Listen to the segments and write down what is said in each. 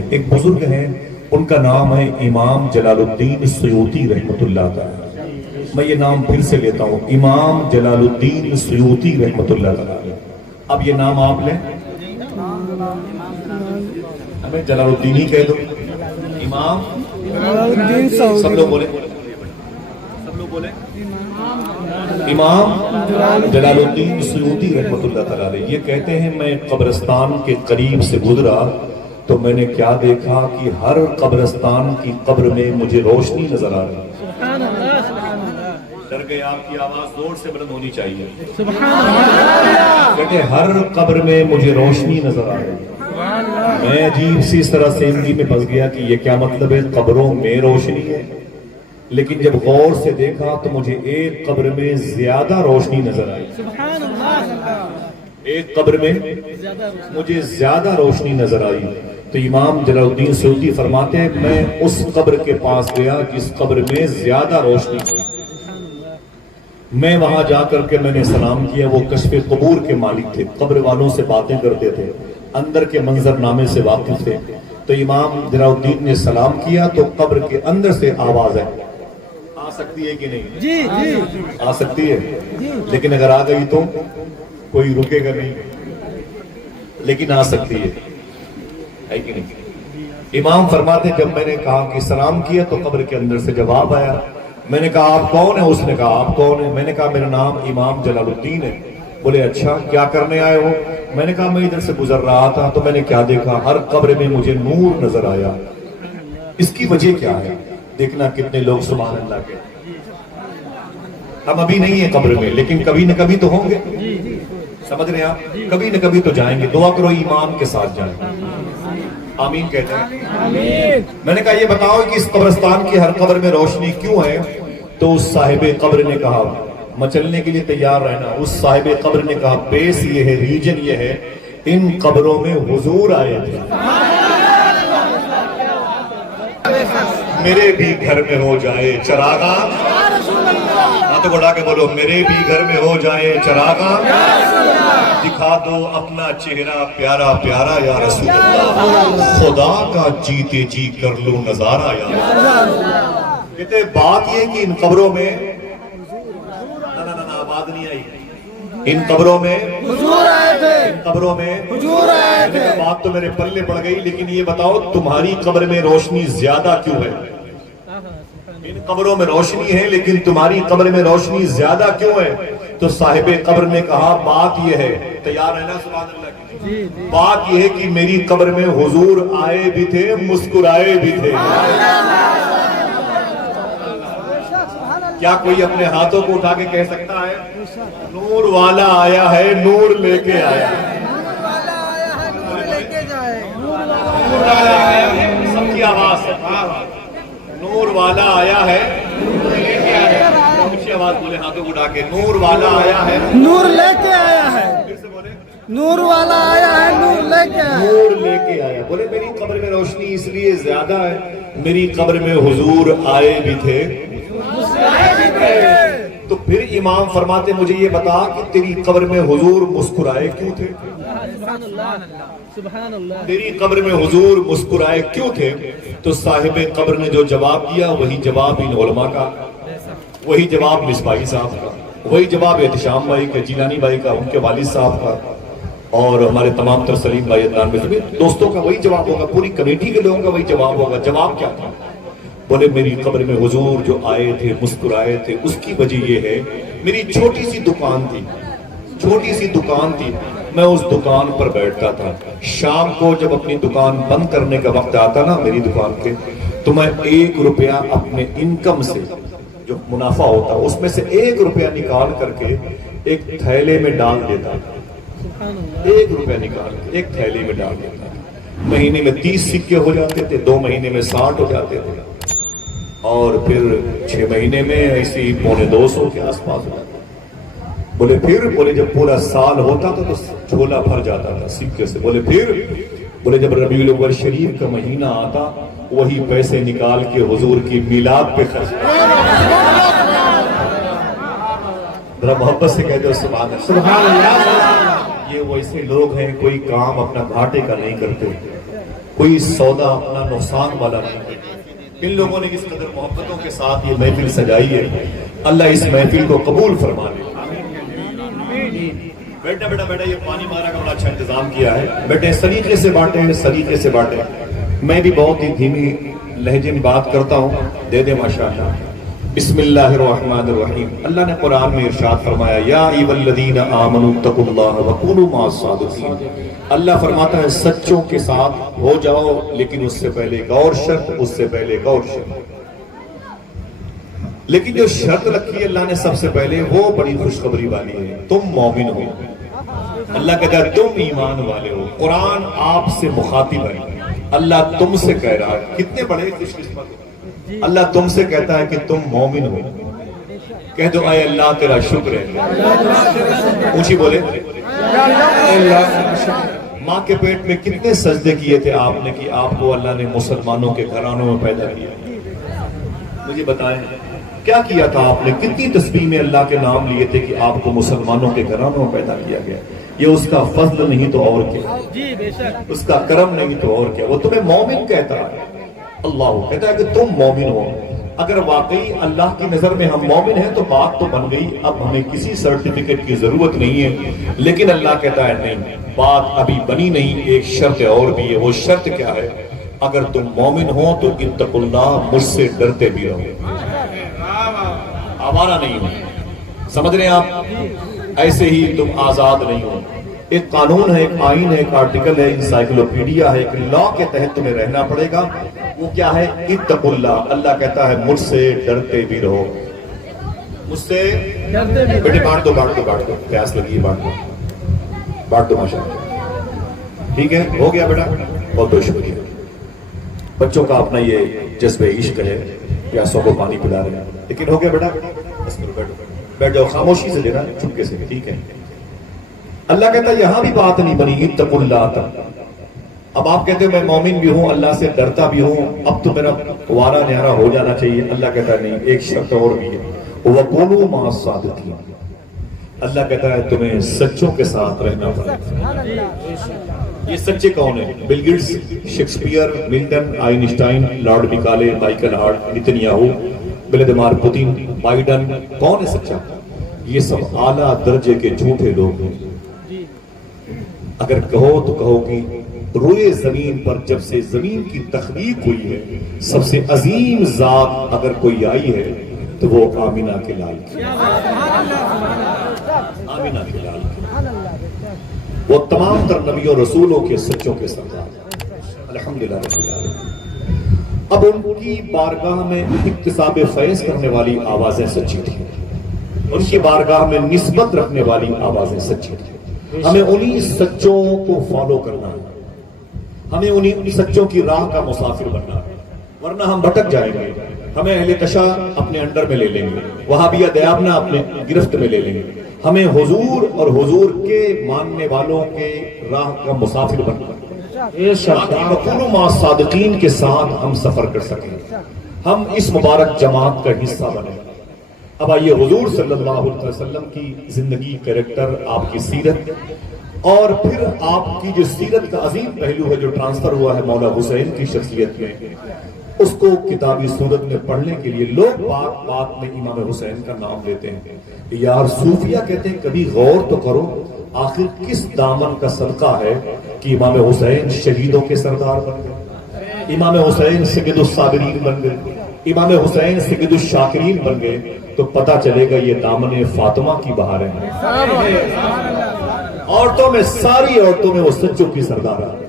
سنیں. ایک بزرگ ہیں, ان کا نام ہے امام جلال الدین سیوطی رحمۃ اللہ تعالی. میں یہ نام پھر سے لیتا ہوں, امام جلال الدین سیوطی رحمۃ اللہ تعالی. اب یہ نام آپ لیں, ہمیں جلال الدین ہی کہہ دو. امام سب لوگ بولے, امام جلال الدین سیوطی رحمۃ اللہ تعالی. یہ کہتے ہیں میں قبرستان کے قریب سے گزرا تو میں نے کیا دیکھا کہ ہر قبرستان کی قبر میں مجھے روشنی نظر آ رہی. ڈر گئے, آپ کی آواز زور سے بلند ہونی چاہیے. کہتے ہیں ہر قبر میں مجھے روشنی نظر آ رہی. میں عجیب سی اس طرح سیندی میں پھنس گیا کہ یہ کیا مطلب ہے, قبروں میں روشنی ہے. لیکن جب غور سے دیکھا تو مجھے ایک قبر میں زیادہ روشنی نظر آئی. ایک قبر میں مجھے زیادہ روشنی نظر آئی. تو امام جلال الدین سیوطی فرماتے ہیں میں اس قبر کے پاس گیا جس قبر میں زیادہ روشنی تھی. میں وہاں جا کر کے میں نے سلام کیا. وہ کشف قبور کے مالک تھے, قبر والوں سے باتیں کرتے تھے, اندر کے منظر نامے سے واقف تھے. تو امام جلال الدین نے سلام کیا تو قبر کے اندر سے آواز ہے. آ سکتی ہے کہ نہیں؟ جی جی آ سکتی ہے. لیکن اگر آ گئی تو کوئی رکے گا نہیں, لیکن آ سکتی ہے کہ نہیں؟ امام فرماتے جب میں نے کہا کہ سلام کیا تو قبر کے اندر سے جواب آیا. میں نے کہا آپ کون ہیں؟ اس نے کہا آپ کون ہیں؟ میں نے کہا میرا نام امام جلال الدین ہے. بولے اچھا کیا کرنے آئے ہو؟ میں نے کہا میں ادھر سے گزر رہا تھا تو میں نے کیا دیکھا, ہر قبر میں مجھے نور نظر آیا. اس کی وجہ کیا ہے؟ دیکھنا کتنے لوگ سبحان اللہ کے. ہم ابھی نہیں ہیں قبر میں, لیکن کبھی نہ کبھی تو ہوں گے. سمجھ رہے ہیں آپ؟ کبھی نہ کبھی تو جائیں گے. دعا کرو ایمان کے ساتھ جائیں. آمین کہتے ہیں. میں نے کہا یہ بتاؤ کہ اس قبرستان کی ہر قبر میں روشنی کیوں ہے؟ تو اس صاحب قبر نے کہا, مچلنے کے لیے تیار رہنا. اس صاحب قبر نے کہا بیس یہ ہے, ریجن یہ ہے, ان قبروں میں حضور آئے تھے. میرے بھی گھر میں ہو جائے چراغاں, ہاتھ بڑھا کے بولو میرے بھی گھر میں ہو جائے چراغاں, دکھا دو اپنا چہرہ پیارا پیارا یا رسول اللہ, خدا کا جیتے جی کر لوں نظارہ یا رسول اللہ. کہتے بات یہ کہ ان قبروں میں آواز نہیں آئی, ان قبروں میں حضور آئے تھے, ان قبروں میں حضور آئے تھے. بات تو میرے پلے پڑ گئی, لیکن یہ بتاؤ تمہاری قبر میں روشنی زیادہ کیوں ہے؟ ان قبروں میں روشنی ہے لیکن تمہاری قبر میں روشنی زیادہ کیوں ہے؟ تو صاحب قبر نے کہا بات یہ ہے, تیار ہے نا سبحان اللہ کی, بات یہ ہے کہ میری قبر میں حضور آئے بھی تھے, مسکرائے بھی تھے. کیا کوئی اپنے ہاتھوں کو اٹھا کے کہہ سکتا ہے نور والا آیا ہے نور لے کے آیا؟ سب کی آواز, نور والا آیا ہے نور لے کے آیا. اچھی آواز بولے ہاتھوں کو اٹھا کے, نور والا آیا ہے نور لے کے آیا ہے. پھر سے بولے نور والا آیا ہے نور لے کے آیا. نور لے کے آیا. بولے میری قبر میں روشنی اس لیے زیادہ ہے, میری قبر میں حضور آئے بھی تھے. تو پھر امام فرماتے مجھے یہ بتا کہ تیری قبر میں حضور مسکرائے کیوں تھے؟ تیری قبر میں حضور مسکرائے کیوں تھے؟ تو صاحب قبر نے جو جواب دیا وہی جواب ان علماء کا, وہی جواب مصباحی صاحب کا, وہی جواب احتشام بھائی کا, جیلانی بھائی کا, ان کے والد صاحب کا, اور ہمارے تمام تر سلیم بھائی عدنان بھائی دوستوں کا وہی جواب ہوگا, پوری کمیٹی کے لوگوں کا وہی جواب ہوگا. جواب کیا تھا؟ بولے میری قبر میں حضور جو آئے تھے مسکرائے تھے, اس کی وجہ یہ ہے میری چھوٹی سی دکان تھی, چھوٹی سی دکان تھی, میں اس دکان پر بیٹھتا تھا. شام کو جب اپنی دکان بند کرنے کا وقت آتا نا میری دکان کے, تو میں 1 روپیہ اپنے انکم سے جو منافع ہوتا اس میں سے 1 روپیہ نکال کر کے ایک تھیلے میں ڈال دیتا تھا. 1 روپیہ نکال کے ایک تھیلے میں ڈال دیتا. مہینے میں 30 سکے ہو جاتے تھے, 2 مہینے میں 60 ہو جاتے تھے, اور پھر 6 مہینے میں ایسے ہی 250 کے آس پاس ہو جاتا. بولے پھر, بولے جب پورا سال ہوتا تھا تو جھولا بھر جاتا تھا سکے سے. بولے پھر, بولے جب ربیع الاول شریف کا مہینہ آتا وہی پیسے نکال کے حضور کی میلاد پہ خرچ. ذرا محبت سے کہہ دو سبحان اللہ. یہ ویسے لوگ ہیں کوئی کام اپنا گھاٹے کا نہیں کرتے, کوئی سودا اپنا نقصان والا نہیں ہے۔ ان لوگوں نے اس قدر محبتوں کے ساتھ یہ محفل سجائی ہے، اللہ اس محفل کو قبول فرما لے۔ بیٹا بیٹا بیٹا، یہ پانی مارا کا بڑا اچھا انتظام کیا ہے، بیٹے سلیقے سے بانٹیں، سلیقے سے بانٹیں۔ میں بھی بہت ہی دھیمی لہجے میں بات کرتا ہوں، دے دے ماشاءاللہ۔ بسم اللہ الرحمن الرحیم۔ اللہ نے قرآن میں ارشاد فرمایا، یا ایھا الذین آمنوا اتقوا اللہ وکونوا مع الصادقین۔ اللہ فرماتا ہے سچوں کے ساتھ ہو جاؤ، لیکن اس سے پہلے ایک اور شرط، اس سے پہلے ایک اور شرط۔ لیکن جو شرط رکھی ہے اللہ نے سب سے پہلے، وہ بڑی خوشخبری والی ہے، تم مومن ہو۔ اللہ کہتا ہے تم ایمان والے ہو۔ قرآن آپ سے مخاطب ہے، اللہ تم سے کہہ رہا ہے، کتنے بڑے خوش قسمت ہو۔ اللہ تم سے کہتا ہے کہ تم مومن ہو۔ کہہ دو اے اللہ تیرا شکر ہے، اونچی بولے۔ ماں کے پیٹ میں کتنے سجدے کیے تھے آپ نے کہ آپ کو اللہ نے مسلمانوں کے گھرانوں میں پیدا کیا؟ مجھے بتائیں کیا کیا تھا آپ نے؟ کتنی تسبیح میں اللہ کے نام لیے تھے کہ آپ کو مسلمانوں کے گھرانوں میں پیدا کیا گیا؟ یہ اس کا فضل نہیں تو اور کیا، اس کا کرم نہیں تو اور کیا۔ وہ تمہیں مومن کہتا ہے، اللہ کہتا ہے کہ تم مومن ہو۔ اگر واقعی اللہ کی نظر میں ہم مومن ہیں تو بات تو بن گئی، اب ہمیں کسی سرٹیفکیٹ کی ضرورت نہیں ہے۔ لیکن اللہ کہتا ہے نہیں، بات ابھی بنی نہیں، ایک شرط اور بھی ہے۔ وہ شرط کیا ہے؟ اگر تم مومن ہو تو اتقوا اللہ، مجھ سے ڈرتے بھی رہو، آوارہ نہیں ہو۔ سمجھ رہے ہیں آپ؟ ایسے ہی تم آزاد نہیں ہو۔ ایک قانون ہے، ایک آئین ہے، ایک آرٹیکل ہے، انسائیکلوپیڈیا ہے، ایک لا کے تحت تمہیں رہنا پڑے گا۔ وہ کیا ہے؟ اتقوا اللہ۔ اللہ کہتا ہے مجھ سے ڈرتے بھی رہو، مجھ سے بیٹے بانٹ دو بانٹ دو بانٹ دو، پیاس لگی ہے، بانٹ دو بانٹ دو ماشاءاللہ۔ ٹھیک ہے، ہو گیا بیٹا، بہت بہت شکریہ۔ بچوں کا اپنا یہ جذبہ عشق ہے، پیاسوں کو پانی پلا رہے ہیں، لیکن ہو گیا بیٹا، بس کرو، بیٹھو بیٹھ جاؤ، خاموشی سے لینا، چپکے سے، ٹھیک ہے۔ اللہ کہتا ہے یہاں بھی بات نہیں بنی، اتقوا اللہ تک۔ اب آپ کہتے ہیں میں مومن بھی ہوں، اللہ سے ڈرتا بھی ہوں، اب تو میرا وارا نیارا ہو جانا چاہیے۔ اللہ کہتا ہے نہیں، ایک شرط اور بھی ہے، وَكُونُوا مَعَ الصَّادِقِينَ۔ اللہ کہتا ہے تمہیں سچوں کے ساتھ رہنا پڑے گا۔ یہ سچے کون ہیں؟ Bill Gates, Shakespeare, Milton, Einstein, Lord Macaulay, Michael Hart, Netanyahu, Vladimir Putin, Biden. کون ہے سچا؟ یہ سب اعلیٰ درجے کے جھوٹے لوگ ہیں۔ اگر کہو تو کہو کہ روئے زمین پر جب سے زمین کی تخلیق ہوئی ہے، سب سے عظیم ذات اگر کوئی آئی ہے تو وہ آمینہ کے لال کی، آمینہ کے لال کی۔ وہ تمام تر نبیوں رسولوں کے سچوں کے سردار، الحمدللہ رب العالمین۔ اب ان کی بارگاہ میں اکتساب فیض کرنے والی آوازیں سچی تھیں، ان کی بارگاہ میں نسبت رکھنے والی آوازیں سچی تھیں۔ ہمیں انہی سچوں کو فالو کرنا ہے، ہمیں انہی سچوں کی راہ کا مسافر بننا ہے، ورنہ ہم بھٹک جائیں گے۔ ہمیں اہل تشیع اپنے انڈر میں لے لیں گے، وہابیہ دیابنا اپنے گرفت میں لے لیں گے۔ ہمیں حضور اور حضور کے ماننے والوں کے راہ کا مسافر بننا ہے، وَكُونُوا مَعَ الصَّادِقِينَ کے ساتھ ہم سفر کر سکیں، ہم اس مبارک جماعت کا حصہ بنیں۔ اب آئیے حضور صلی اللہ علیہ وسلم کی زندگی، کریکٹر، آپ کی سیرت، اور پھر آپ کی جو سیرت کا عظیم پہلو ہے جو ٹرانسفر ہوا ہے مولا حسین کی شخصیت میں، اس کو کتابی صورت میں پڑھنے کے لیے لوگ بات بات میں امام حسین کا نام لیتے ہیں۔ یار صوفیہ کہتے ہیں کبھی غور تو کرو، آخر کس دامن کا صدقہ ہے کہ امام حسین شہیدوں کے سردار بن گئے، امام حسین سید الصابرین بن گئے، امام حسین سید الشاکرین بن گئے، تو پتہ چلے گا یہ دامن فاطمہ کی بہاریں ہیں۔ عورتوں میں، ساری عورتوں میں وہ سچوں کی سردار ہے۔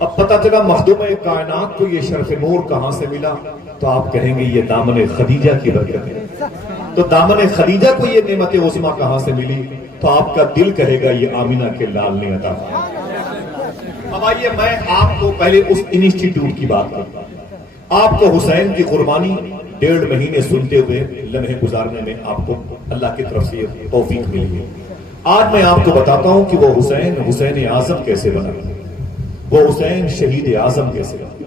اب پتہ چلا مخدوم کائنات کو یہ شرف نور کہاں سے ملا، تو آپ کہیں گے یہ دامن خدیجہ کی برکت ہے۔ تو دامن خدیجہ کو یہ نعمت عظمیٰ کہاں سے ملی، تو آپ کا دل کہے گا یہ آمینہ کے لال نے عطا فرمایا۔ اب آئیے میں آپ کو پہلے اس انسٹیٹیوٹ کی بات کرتا ہوں۔ آپ کو حسین کی قربانی 1.5 مہینے سنتے ہوئے لمحے گزارنے میں آپ کو اللہ کی طرف سے توفیق ملی ہے۔ آج میں آپ کو بتاتا ہوں کہ وہ حسین اعظم کیسے بنا، وہ حسین شہید اعظم کیسے بنا،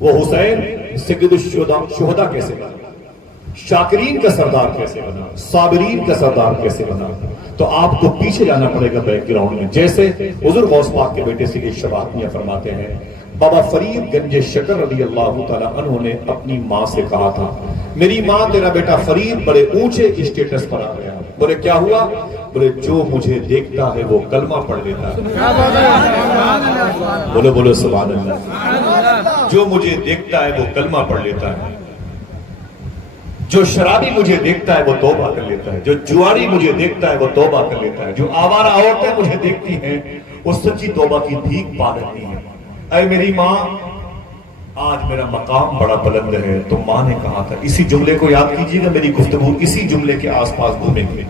وہ حسین سید الشہداء کیسے بنا۔ شاکرین کا سردار کیسے بنا، صابرین کا سردار کیسے بنا، تو آپ کو پیچھے جانا پڑے گا بیک گراؤنڈ میں. جیسے حضور غوث پاک کے بیٹے سے یہ شباتیاں فرماتے ہیں، بابا فرید گنج شکر رضی اللہ تعالیٰ عنہ نے اپنی ماں سے کہا تھا، میری ماں تیرا بیٹا فرید بڑے اونچے اسٹیٹس پر آ گیا. بولے کیا ہوا؟ بولے جو مجھے دیکھتا ہے وہ کلمہ پڑھ لیتا ہے. بولو بولو سبحان اللہ. جو مجھے دیکھتا ہے وہ کلمہ پڑھ لیتا ہے. جو شرابی مجھے دیکھتا ہے وہ توبہ کر لیتا ہے. جو جواری مجھے دیکھتا ہے وہ توبہ کر لیتا ہے. جو آوارہ عورتیں مجھے دیکھتی ہیں وہ سچی توبہ کی بھیک پا لیتی ہیں. اے میری ماں، آج میرا مقام بڑا بلند ہے. تو ماں نے کہا تھا، اسی جملے کو یاد کیجئے گا، میری گفتگو اسی جملے کے آس پاس گھومیں گے.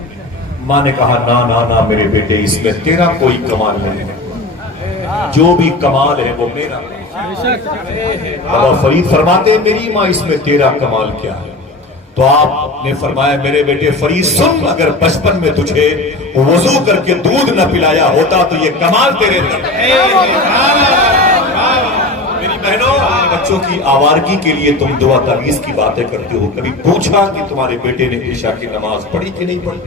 ماں نے کہا نا نا نا میرے بیٹے، اس میں تیرا کوئی کمال نہیں ہے، جو بھی کمال ہے وہ میرا. بابا فرید فرماتے ہیں میری ماں اس میں تیرا کمال کیا ہے؟ تو آپ نے فرمایا میرے بیٹے فرید سن، اگر بچپن میں تجھے وضو کر کے دودھ نہ پلایا ہوتا تو یہ کمال تیرے تھا. میری بہنوں، بچوں کی آوارگی کے لیے تم دعا تعویذ کی باتیں کرتے ہو. کبھی پوچھا کہ تمہارے بیٹے نے عشاء کی نماز پڑھی کہ نہیں پڑھی؟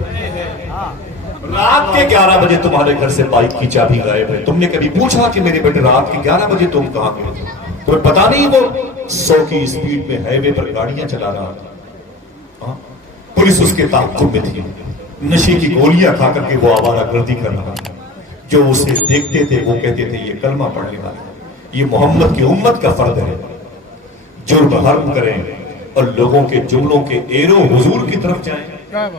رات کے 11 بجے تمہارے گھر سے بائک کی چابی غائب ہے. تم نے کبھی پوچھا کہ میرے بیٹے رات کے 11 بجے تم کہاں گئے تھے؟ تمہیں پتا نہیں وہ 100 کی اسپیڈ میں ہائی وے پر گاڑیاں چلا رہا تھا. پولیس اس کے تعاقب میں تھی. نشے کی گولیاں کھا کر کے وہ آوارہ گردی کر رہا تھا. جو اسے دیکھتے تھے وہ کہتے تھے یہ کلمہ پڑھنے والا ہے، یہ محمد کی امت کا فرد ہے. جرم حرم کریں اور لوگوں کے جملوں کے ایرو حضور کی طرف جائیں.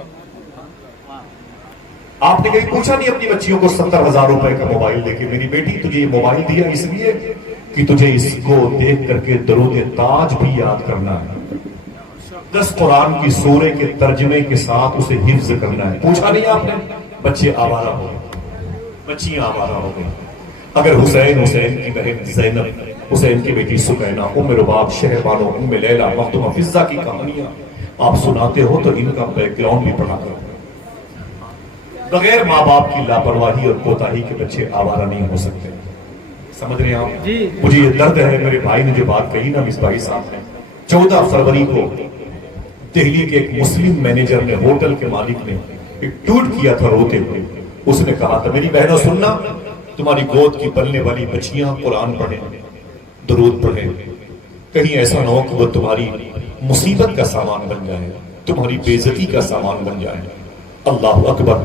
آپ نے کہیں پوچھا نہیں اپنی بچیوں کو 70,000 روپے کا موبائل دے کے، میری بیٹی تجھے یہ موبائل دیا اس لیے کہ تجھے اس کو دیکھ کر کے درود تاج بھی یاد کرنا ہے، 10 قرآن کی سورے کے ترجمے کے ساتھ اسے حفظ کرنا ہے. پوچھا نہیں آپ نے؟ بچے آوارہ ہو گئے، بچیاں آوارہ ہو گئی. اگر حسین کی بہن زینب، حسین کی بیٹی سکینہ، ام رباب، شہربانو، ام لیلہ، مخدومہ فضہ کی کہانیاں آپ سناتے ہو تو ان کا بیک گراؤنڈ بھی پڑھا کرو. بغیر ماں باپ کی لاپرواہی اور کوتاہی کے بچے آوارہ نہیں ہو سکتے. سمجھ رہے ہیں آپ؟ مجھے یہ درد ہے، میرے بھائی نے جو بات کہی نا، مصباحی صاحب نے، 14 فروری کو دہلی کے ایک مسلم مینیجر نے، ہوٹل کے مالک نے ایک ٹویٹ کیا تھا روتے ہوئے. اس نے کہا تھا میری بہنوں سننا، تمہاری گود کی پلنے والی بچیاں قرآن پڑھیں، درود پڑھیں، کہیں ایسا نہ ہو کہ وہ تمہاری مصیبت کا سامان بن جائے، تمہاری بے عزتی کا سامان بن جائے. اللہ اکبر.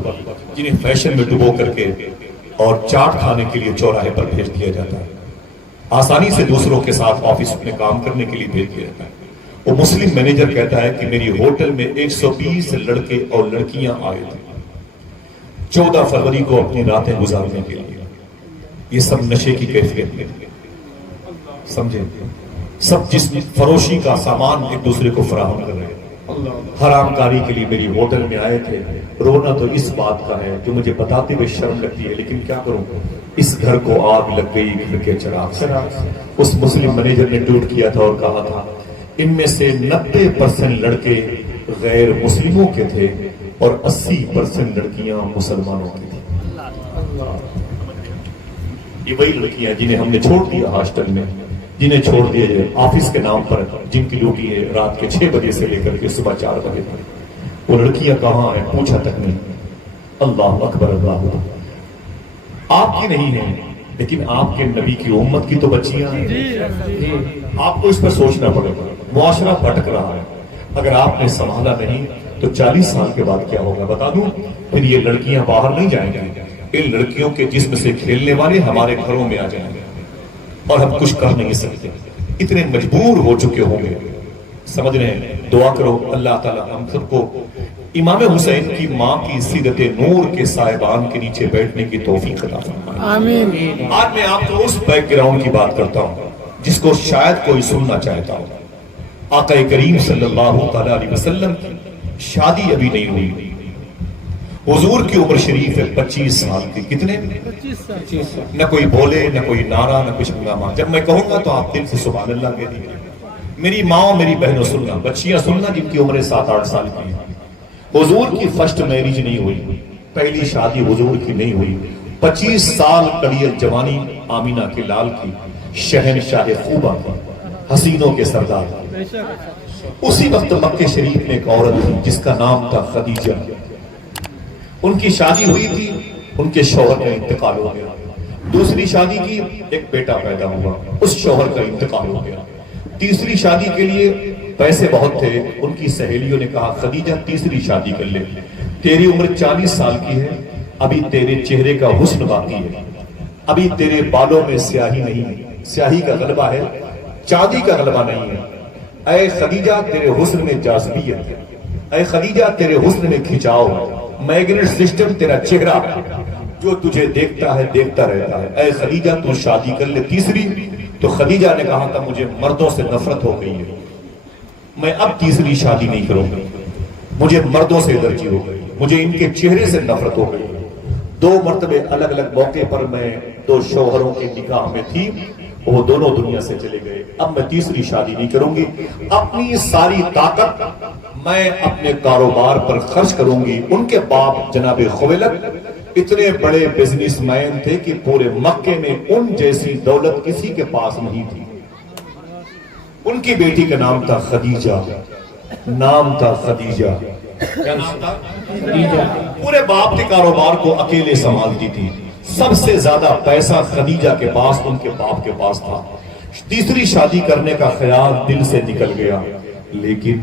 جنہیں فیشن میں ڈبو کر کے اور چاٹ کھانے کے لیے چوراہے پر بھیج دیا جاتا ہے، آسانی سے دوسروں کے ساتھ آفس میں کام کرنے کے لیے بھیج دیا جاتا ہے. وہ مسلم مینیجر کہتا ہے کہ میری ہوٹل میں 120 لڑکے اور لڑکیاں آئے تھے 14 فروری کو اپنی راتیں گزارنے کے لیے. یہ سب نشے کی کیفیت میں، سمجھے، سب جسم فروشی کا سامان ایک دوسرے کو فراہم کر رہے ہیں. حرام کاری کے لیے میری ہوٹل میں آئے تھے. رونا تو اس بات کا ہے جو مجھے بتاتے ہوئے شرم لگتی ہے، لیکن کیا کروں، اس گھر کو آگ لگ گئی گھر کے چراغ سے. اس مسلم مینیجر نے ٹویٹ کیا تھا اور کہا تھا ان میں سے 90% لڑکے غیر مسلموں کے تھے اور 80% لڑکیاں مسلمانوں کی تھیں. یہ وہی لڑکیاں جنہیں ہم نے چھوڑ دیا ہاسٹل میں، جنہیں چھوڑ دیا ہے آفس کے نام پر، جن کی ڈیوٹی ہے رات کے 6 بجے سے لے کر کے صبح 4 بجے تک. وہ لڑکیاں کہاں ہیں پوچھا تک نہیں. اللہ اکبر. اللہ اکبر. آپ کی نہیں ہیں لیکن آپ کے نبی کی امت کی تو بچیاں ہیں. آپ کو اس پر سوچنا پڑے گا. معاشرہ بھٹک رہا ہے، اگر آپ نے سنبھالا نہیں تو 40 سال کے بعد کیا ہوگا بتا دوں. پھر یہ لڑکیاں باہر نہیں جائیں گی، ان لڑکیوں کے جسم سے کھیلنے والے ہمارے گھروں میں آ جائیں گے اور ہم کچھ کر نہیں سکتے، اتنے مجبور ہو چکے ہوں گے. سمجھ رہے ہیں؟ دعا کرو اللہ تعالیٰ ہم سب کو امام حسین کی ماں کی سیرت نور کے سائبان کے نیچے بیٹھنے کی توفیق عطا فرمائے. آمین. آج میں آپ کو اس بیک گراؤنڈ کی بات کرتا ہوں جس کو شاید کوئی سننا چاہتا ہوں. آقا کریم صلی اللہ تعالیٰ علیہ وسلم کی شادی ابھی نہیں ہوئی. حضور کی عمر شریف ہے 25 سال کی. کتنے؟ 25 سال. نہ کوئی بولے، نہ کوئی نعرہ، نہ کچھ ہنگامہ. جب میں کہوں گا تو آپ دل سے سبحان اللہ کہہ دیجیے. میری ماں، میری بہنوں سننا، بچیاں سننا جن کی عمریں 7-8 سال کی ہیں. حضور کی فرسٹ میرج نہیں ہوئی، پہلی شادی حضور کی نہیں ہوئی. 25 سال کڑی الجوانی آمینہ کے لال کی، شہنشاہ خوبہ کی، حسینوں کے سردار. اسی وقت مکہ شریف میں ایک عورت تھی جس کا نام تھا خدیجہ. ان کی شادی ہوئی تھی, ان کے شوہر کا انتقال ہو گیا. دوسری شادی کی, ایک بیٹا پیدا ہوا, اس شوہر کا انتقال ہو گیا. تیسری شادی کے لیے پیسے بہت تھے. ان کی سہیلیوں نے کہا خدیجہ تیسری شادی کر لے, تیری عمر 40 سال کی ہے, ابھی تیرے چہرے کا حسن باقی ہے, ابھی تیرے بالوں میں سیاہی نہیں, سیاہی کا غلبہ ہے, چاندی کا غلبہ نہیں ہے. اے خدیجہ تیرے حسن میں جاذبیت ہے, اے خدیجہ تیرے حسن میں کھچاؤ ہے, میگنیٹ سسٹم تیرا چہرہ ہے جو تجھے دیکھتا ہے دیکھتا رہتا ہے. اے خدیجہ تو شادی کر لے تیسری. تو خدیجہ نے کہا تھا مجھے مردوں سے نفرت ہو گئی ہے, میں اب تیسری شادی نہیں کروں گی, مجھے مردوں سے الرجی ہو گئی, مجھے ان کے چہرے سے نفرت ہو گئی. 2 مرتبے الگ الگ موقع پر میں 2 شوہروں کے نکاح میں تھی, وہ دونوں دنیا سے چلے گئے. اب میں تیسری شادی نہیں کروں گی, اپنی ساری طاقت میں اپنے کاروبار پر خرچ کروں گی. ان کے باپ جناب خویلد اتنے بڑے بزنس مین تھے کہ پورے مکے میں ان جیسی دولت کسی کے پاس نہیں تھی. ان کی بیٹی کا نام تھا خدیجہ, نام تھا خدیجہ. کیا نام تھا؟ خدیجہ. پورے باپ کے کاروبار کو اکیلے سنبھالتی تھی. سب سے زیادہ پیسہ خدیجہ کے پاس, ان کے باپ کے پاس تھا. تیسری شادی کرنے کا خیال دل سے نکل گیا. لیکن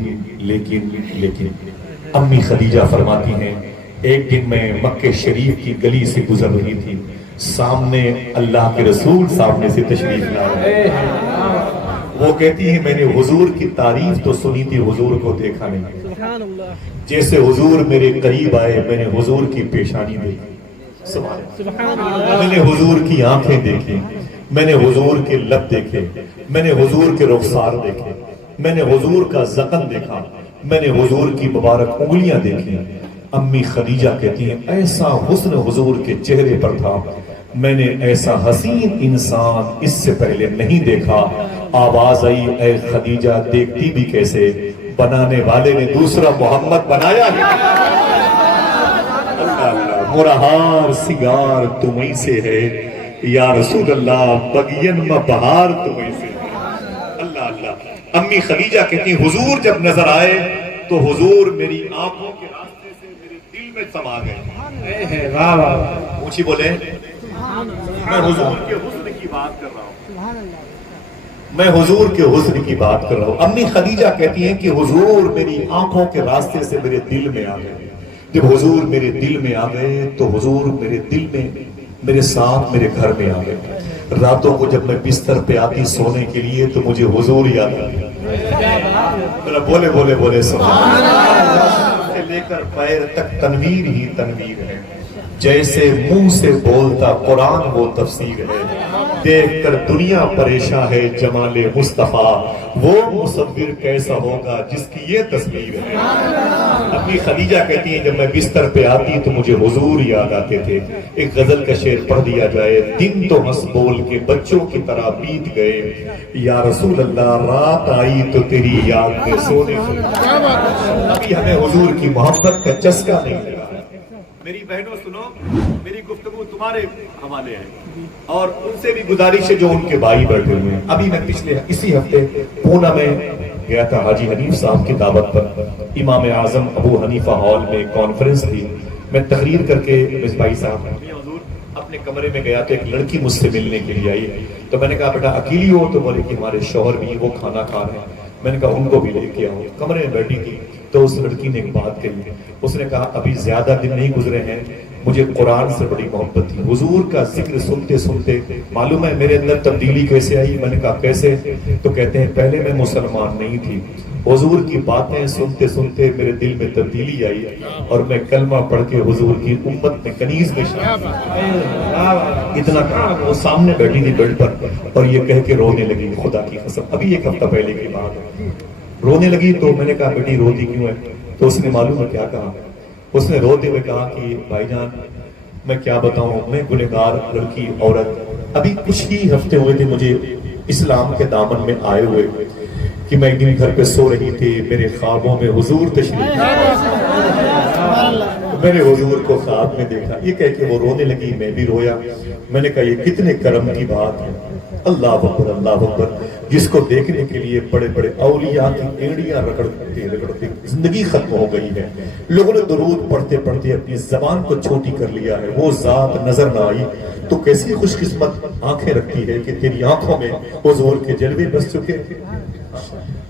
امی خدیجہ فرماتی ہیں ایک دن میں مکہ شریف کی گلی سے گزر رہی تھی, سامنے اللہ کے رسول سامنے سے تشریف لا رہے. وہ کہتی ہے میں نے حضور کی تعریف تو سنی تھی, حضور کو دیکھا نہیں. جیسے حضور میرے قریب آئے میں نے حضور کی پیشانی دیکھی, میں نے حضور کی آنکھیں دیکھی, میں نے حضور کے لب دیکھے, میں نے حضور کے رخسار دیکھے, میں نے حضور کا ذقن دیکھا, میں نے حضور کی مبارک انگلیاں دیکھی. امی خدیجہ کہتی ہیں ایسا حسن حضور کے چہرے پر تھا, میں نے ایسا حسین انسان اس سے پہلے نہیں دیکھا. آواز آئی اے خدیجہ دیکھتی بھی کیسے, بنانے والے نے دوسرا محمد بنایا ہے. مرہار سنگار تمہیں سے ہے یا رسول اللہ, بگین میں بہار تمہیں سے ہے. اللہ اللہ. امی خدیجہ کہتی ہیں حضور جب نظر آئے تو حضور میری آنکھوں کے راستے سے میرے دل میں سما گئے. اونچی بولے, میں حضور کے حسن کی بات کر رہا ہوں, میں حضور کے حسن کی بات کر رہا ہوں. امی خدیجہ کہتی ہیں کہ حضور میری آنکھوں کے راستے سے میرے دل میں آ گئے. جب حضور میرے دل میں آ گئے تو حضور میرے دل میں میرے ساتھ میرے گھر میں آ گئے. راتوں کو جب میں بستر پہ آتی سونے کے لیے تو مجھے حضور یاد آ گیا. بولے بولے بولے سبحان اللہ. سے لے کر پیر تک تنویر ہی تنویر ہے, جیسے منہ سے بولتا قرآن وہ تفسیر ہے. دیکھ کر دنیا پریشان ہے جمال مصطفیٰ, وہ مصور کیسا ہوگا جس کی یہ تصویر ہے. اپنی خدیجہ کہتی ہیں جب میں بستر پہ آتی تو مجھے حضور یاد آتے تھے. ایک غزل کا شعر پڑھ دیا جائے, دن تو ہنس بول کے بچوں کی طرح بیت گئے, یا رسول اللہ رات آئی تو تیری یاد میں سونے سے. ابھی ہمیں حضور کی محبت کا چسکا نہیں لگا. میری بہنوں سنو, میری گفتگو تمہارے حوالے ہے اور ان سے بھی گزارش ہے جو ان کے بھائی بیٹھے ہوئے ہیں. ابھی میں پچھلے اسی ہفتے پونا میں گیا تھا حاجی حنیف صاحب کی دعوت پر. امام اعظم ابو حنیفہ ہال میں کانفرنس تھی. میں تقریر کر کے مصباحی صاحب حضور اپنے کمرے میں گیا تو ایک لڑکی مجھ سے ملنے کے لیے آئی. تو میں نے کہا بیٹا اکیلی ہو؟ تو بولے کہ ہمارے شوہر بھی وہ کھانا کھا رہے ہیں. میں نے کہا ان کو بھی لے کے آؤ. کمرے میں بیٹھی تھی تو اس لڑکی نے ایک بات کہی. اس نے کہا ابھی زیادہ دن نہیں گزرے ہیں, مجھے قرآن سے بڑی محبت تھی. حضور کا ذکر سنتے سنتے معلوم ہے میرے اندر تبدیلی کیسے آئی؟ میں نے کہا کیسے؟ تو کہتے ہیں پہلے میں مسلمان نہیں تھی, حضور کی باتیں سنتے سنتے میرے دل میں تبدیلی آئی اور میں کلمہ پڑھ کے حضور کی امت میں کنیز میں شامل. اتنا کہا وہ سامنے بیٹھی تھی بیڈ پر اور یہ کہہ کے رونے لگی. خدا کی قسم ابھی ایک ہفتہ پہلے کی بات, رونے لگی. تو میں نے کہا بیٹی روتی کیوں ہے؟ تو اس نے معلوم ہے کیا کہا؟ اس نے روتے ہوئے کہا کہ بھائی جان میں کیا بتاؤں, میں گنہگار لڑکی عورت, ابھی کچھ ہی ہفتے ہوئے تھے مجھے اسلام کے دامن میں آئے ہوئے کہ میں ایک دن گھر پہ سو رہی تھی, میرے خوابوں میں حضور تشریف, میں نے حضور کو خواب میں دیکھا. یہ کہہ کے وہ رونے لگی, میں بھی رویا. میں نے کہا یہ کتنے کرم کی بات ہے, اللہ اکبر، جس کو دیکھنے کے لیے بڑے بڑے اولیاء کی اینڑیاں رگڑتے زندگی ختم ہو گئی ہے. لوگوں نے درود پڑھتے پڑھتے اپنی زبان کو چھوٹی کر لیا ہے. وہ ذات نظر نہ آئی تو کیسی خوش قسمت آنکھیں رکھتی ہے کہ تیری آنکھوں میں حضور کے جلوے بس چکے ہیں.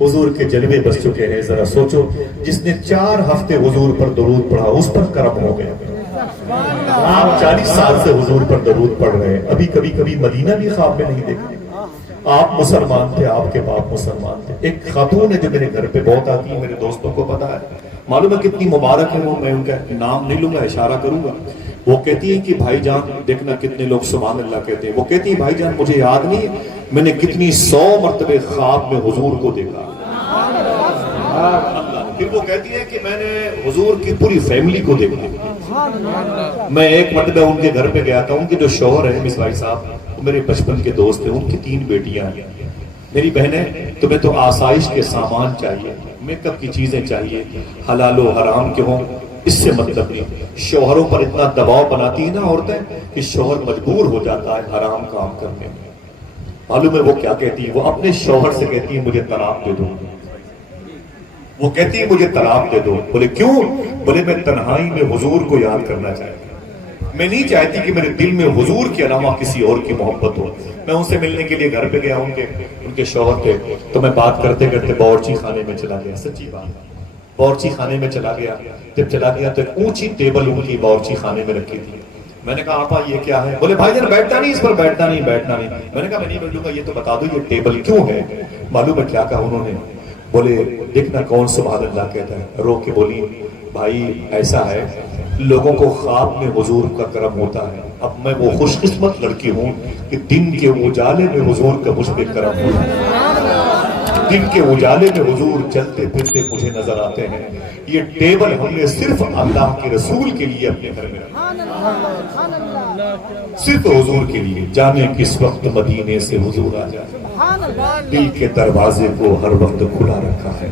حضور کے جلوے بس چکے ہیں. ذرا سوچو، جس نے 4 ہفتے حضور پر درود پڑھا اس پر کرم ہو گیا. آپ 40 سال سے حضور پر درود پڑھ رہے ہیں، ابھی کبھی مدینہ بھی خواب میں نہیں دیکھتے. آپ مسلمان تھے، آپ کے باپ مسلمان تھے. ایک خاتون ہے جو میرے گھر پہ بہت آتی ہے، میرے دوستوں کو پتا ہے، معلوم ہے کتنی مبارک ہے وہ. میں ان کا نام نہیں لوں گا، اشارہ کروں گا. وہ کہتی ہے کہ بھائی جان دیکھنا کتنے لوگ سبحان اللہ کہتے ہیں. وہ کہتی ہے بھائی جان مجھے یاد نہیں میں نے کتنی 100 مرتبے خواب میں حضور کو دیکھا. پھر وہ کہتی ہے کہ میں نے حضور کی پوری فیملی کو دیکھا. میں ایک مرتبہ ان کے گھر پہ گیا تھا. ان کے جو شوہر ہیں مصباحی صاحب، وہ میرے بچپن کے دوست ہیں. ان کی 3 بیٹیاں ہیں. میری بہنیں تمہیں تو آسائش کے سامان چاہیے، میک اپ کی چیزیں چاہیے، حلال و حرام کے ہوں، اس سے مطلب نہیں. شوہروں پر اتنا دباؤ بناتی ہیں نا عورتیں کہ شوہر مجبور ہو جاتا ہے حرام کام کرنے میں. معلوم ہے وہ کیا کہتی ہے؟ وہ اپنے شوہر سے کہتی ہے مجھے طلاق دے دو. وہ کہتی ہے مجھے طلاق دے دو. بولے کیوں؟ بولے میں تنہائی میں حضور کو یاد کرنا چاہتی ہوں. میں نہیں چاہتی کہ میرے دل میں حضور کے علاوہ کسی اور کی محبت ہو. میں ان سے ملنے کے لیے گھر پہ گیا. ان کے شوہر تھے تو میں بات کرتے کرتے باورچی خانے میں چلا گیا. سچی بات، باورچی خانے میں چلا گیا. جب چلا گیا تو ایک اونچی ٹیبل ان کی باورچی خانے میں رکھی تھی. میں نے کہا آپا یہ کیا ہے؟ بولے بھائی جان بیٹھنا نہیں، اس پر بیٹھنا نہیں. میں نے کہا میں نہیں بیٹھوں گا، یہ تو بتا دو یہ ٹیبل کیوں ہے. معلوم ہے کیا کہا انہوں نے؟ بولے دیکھنا کون سبحان اللہ کہتا ہے. رو کے بولی بھائی ایسا ہے لوگوں کو خواب میں حضور کا کرم ہوتا ہے. اب میں وہ خوش قسمت لڑکی ہوں کہ دن کے اجالے میں حضور کا مجھ پہ کرم ہوتا ہے. دن کے اجالے میں حضور چلتے پھرتے مجھے نظر آتے ہیں. یہ ٹیبل ہم نے صرف اللہ کے رسول کے لیے اپنے گھر میں رکھا، صرف حضور کے لیے. جانے کس وقت مدینے سے حضور آ جائے. دل کے دروازے کو ہر وقت کھلا رکھا ہے.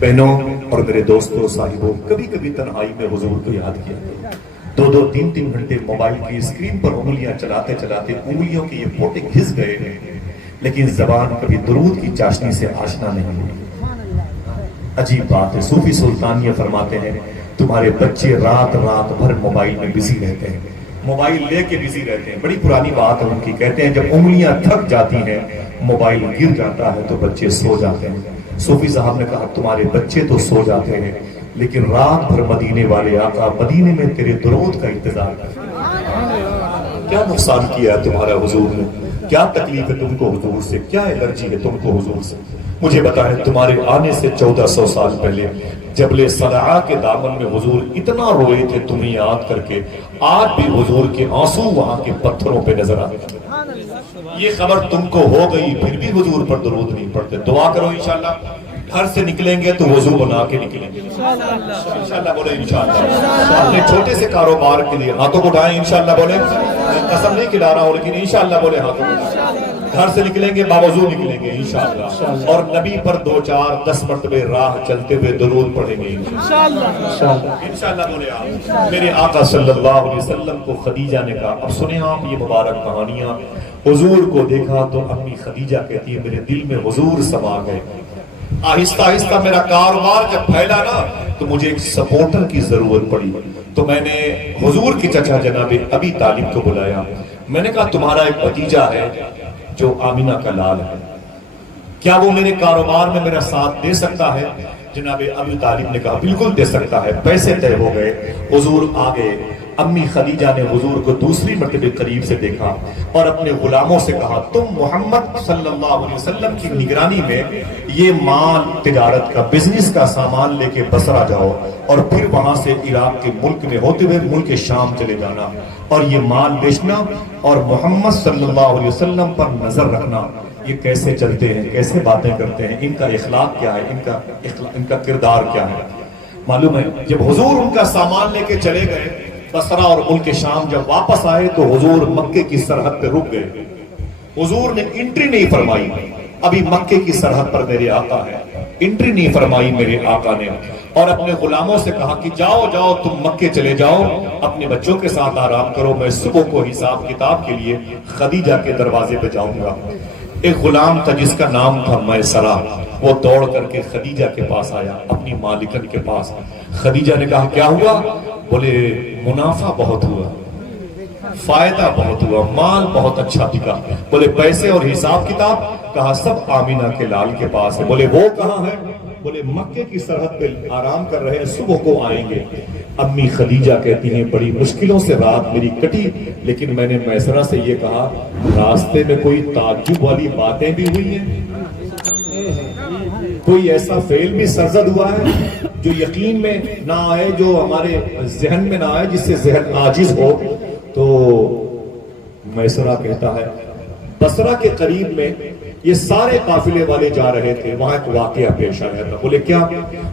بہنوں اور میرے دوستوں صاحبوں، کبھی کبھی تنہائی میں حضور کو یاد کیا کرو. 2 3 گھنٹے موبائل کی اسکرین پر انگلیاں چلاتے چلاتے انگلیوں کے یہ پوٹے گھس گئے ہیں، لیکن زبان کبھی درود کی چاشنی سے آشنا نہیں ہوئی. عجیب بات ہے. صوفی سلطانیہ فرماتے ہیں تمہارے بچے رات بھر موبائل میں بزی رہتے ہیں، موبائل لے کے بزی رہتے ہیں. بڑی پرانی بات ہے ان کی. کہتے ہیں جب انگلیاں تھک جاتی ہیں موبائل گر جاتا ہے تو بچے سو جاتے ہیں. صوفی صاحب نے کہا تمہارے بچے تو سو جاتے ہیں لیکن رات بھر مدینے والے آقا مدینے میں تیرے درود کا انتظار کرتے ہیں. کیا نقصان کیا ہے تمہارا حضور نے؟ کیا تکلیف ہے تم کو حضور سے؟ کیا الرجی ہے تم کو حضور سے؟ مجھے بتا ہے تمہارے آنے سے 1400 سال پہلے جبل صنعاء کے دامن میں حضور اتنا روئے تھے تمہیں یاد کر کے. آج بھی حضور کے آنسو وہاں کے پتھروں پہ نظر آتے ہیں. یہ خبر تم کو ہو گئی پھر بھی حضور پر درود نہیں پڑھتے. دعا کرو انشاءاللہ گھر سے نکلیں گے تو وضو بنا کے نکلیں گے انشاءاللہ. بولے انشاءاللہ. اپنے چھوٹے سے کاروبار کے لیے ہاتھوں کو اٹھائیں انشاءاللہ. بولے قسم نہیں کھلا رہا ہوں لیکن انشاءاللہ بولے ہاتھوں کو اٹھائیں. گھر سے نکلیں گے باوضو نکلیں گے انشاءاللہ. اور نبی پر 2 4 10 مرتبے راہ چلتے ہوئے درود پڑھیں گے انشاءاللہ. بولے آپ میرے آقا صلی اللہ علیہ وسلم کو خدیجہ نے کہا. اب سنیں آپ یہ مبارک کہانیاں. حضور کو دیکھا تو امی خدیجہ کہتی ہے میرے دل میں حضور سما گئے. آہستہ آہستہ میرا کاروبار جب پھیلا نا تو مجھے ایک سپورٹر کی ضرورت پڑی تو میں نے حضور کے چچا جناب ابی طالب کو بلایا. میں نے کہا تمہارا ایک بھتیجا ہے جو آمینہ کا لال ہے، کیا وہ میرے کاروبار میں میرا ساتھ دے سکتا ہے؟ جناب ابی طالب نے کہا بالکل دے سکتا ہے. پیسے طے ہو گئے. حضور آگے. امی خدیجہ نے حضور کو دوسری مرتبہ قریب سے دیکھا اور اپنے غلاموں سے کہا تم محمد صلی اللہ علیہ وسلم کی نگرانی میں یہ مال تجارت کا بزنس کا سامان لے کے بصرہ جاؤ اور پھر وہاں سے عراق کے ملک میں ہوتے ہوئے ملک شام چلے جانا اور یہ مال بیچنا اور محمد صلی اللہ علیہ وسلم پر نظر رکھنا. یہ کیسے چلتے ہیں، کیسے باتیں کرتے ہیں، ان کا اخلاق کیا ہے، ان کا کردار کیا ہے. معلوم ہے جب حضور ان کا سامان لے کے چلے گئے بصرہ اور ملک شام، جب واپس آئے تو حضور مکے کی سرحد پہ رک گئے. حضور نے انٹری نہیں فرمائی. ابھی مکے کی سرحد پر میرے آقا ہے، انٹری نہیں فرمائی میرے آقا نے، اور اپنے غلاموں سے کہا کہ جاؤ جاؤ تم مکے چلے جاؤ، اپنے بچوں کے ساتھ آرام کرو، میں صبح کو حساب کتاب کے لیے خدیجہ کے دروازے پہ جاؤں گا۔ ایک غلام تھا جس کا نام تھا میسرہ، وہ دوڑ کر کے خدیجہ کے پاس آیا، اپنی مالکن کے پاس۔ خدیجہ نے کہا کیا ہوا؟ بولے منافع بہت ہوا، فائدہ بہت ہوا، مال بہت اچھا دکھا۔ بولے پیسے اور حساب کتاب؟ کہا سب آمینہ کے لال کے پاس ہے۔ بولے وہ کہاں ہے؟ بولے مکے کی سرحد پہ آرام کر رہے ہیں، صبح کو آئیں گے۔ امی خدیجہ کہتی ہیں بڑی مشکلوں سے رات میری کٹی، لیکن میں نے میسرہ سے یہ کہا راستے میں کوئی تعجب والی باتیں بھی ہوئی ہیں، کوئی ایسا فعل بھی سرزد ہوا ہے جو یقین میں نہ آئے، جو ہمارے ذہن میں نہ آئے، جس سے ذہن عاجز ہو؟ تو میسرہ کہتا ہے بصرہ کے قریب میں یہ سارے قافلے والے جا رہے تھے، وہاں ایک واقعہ پیش آیا تھا۔ بولے کیا؟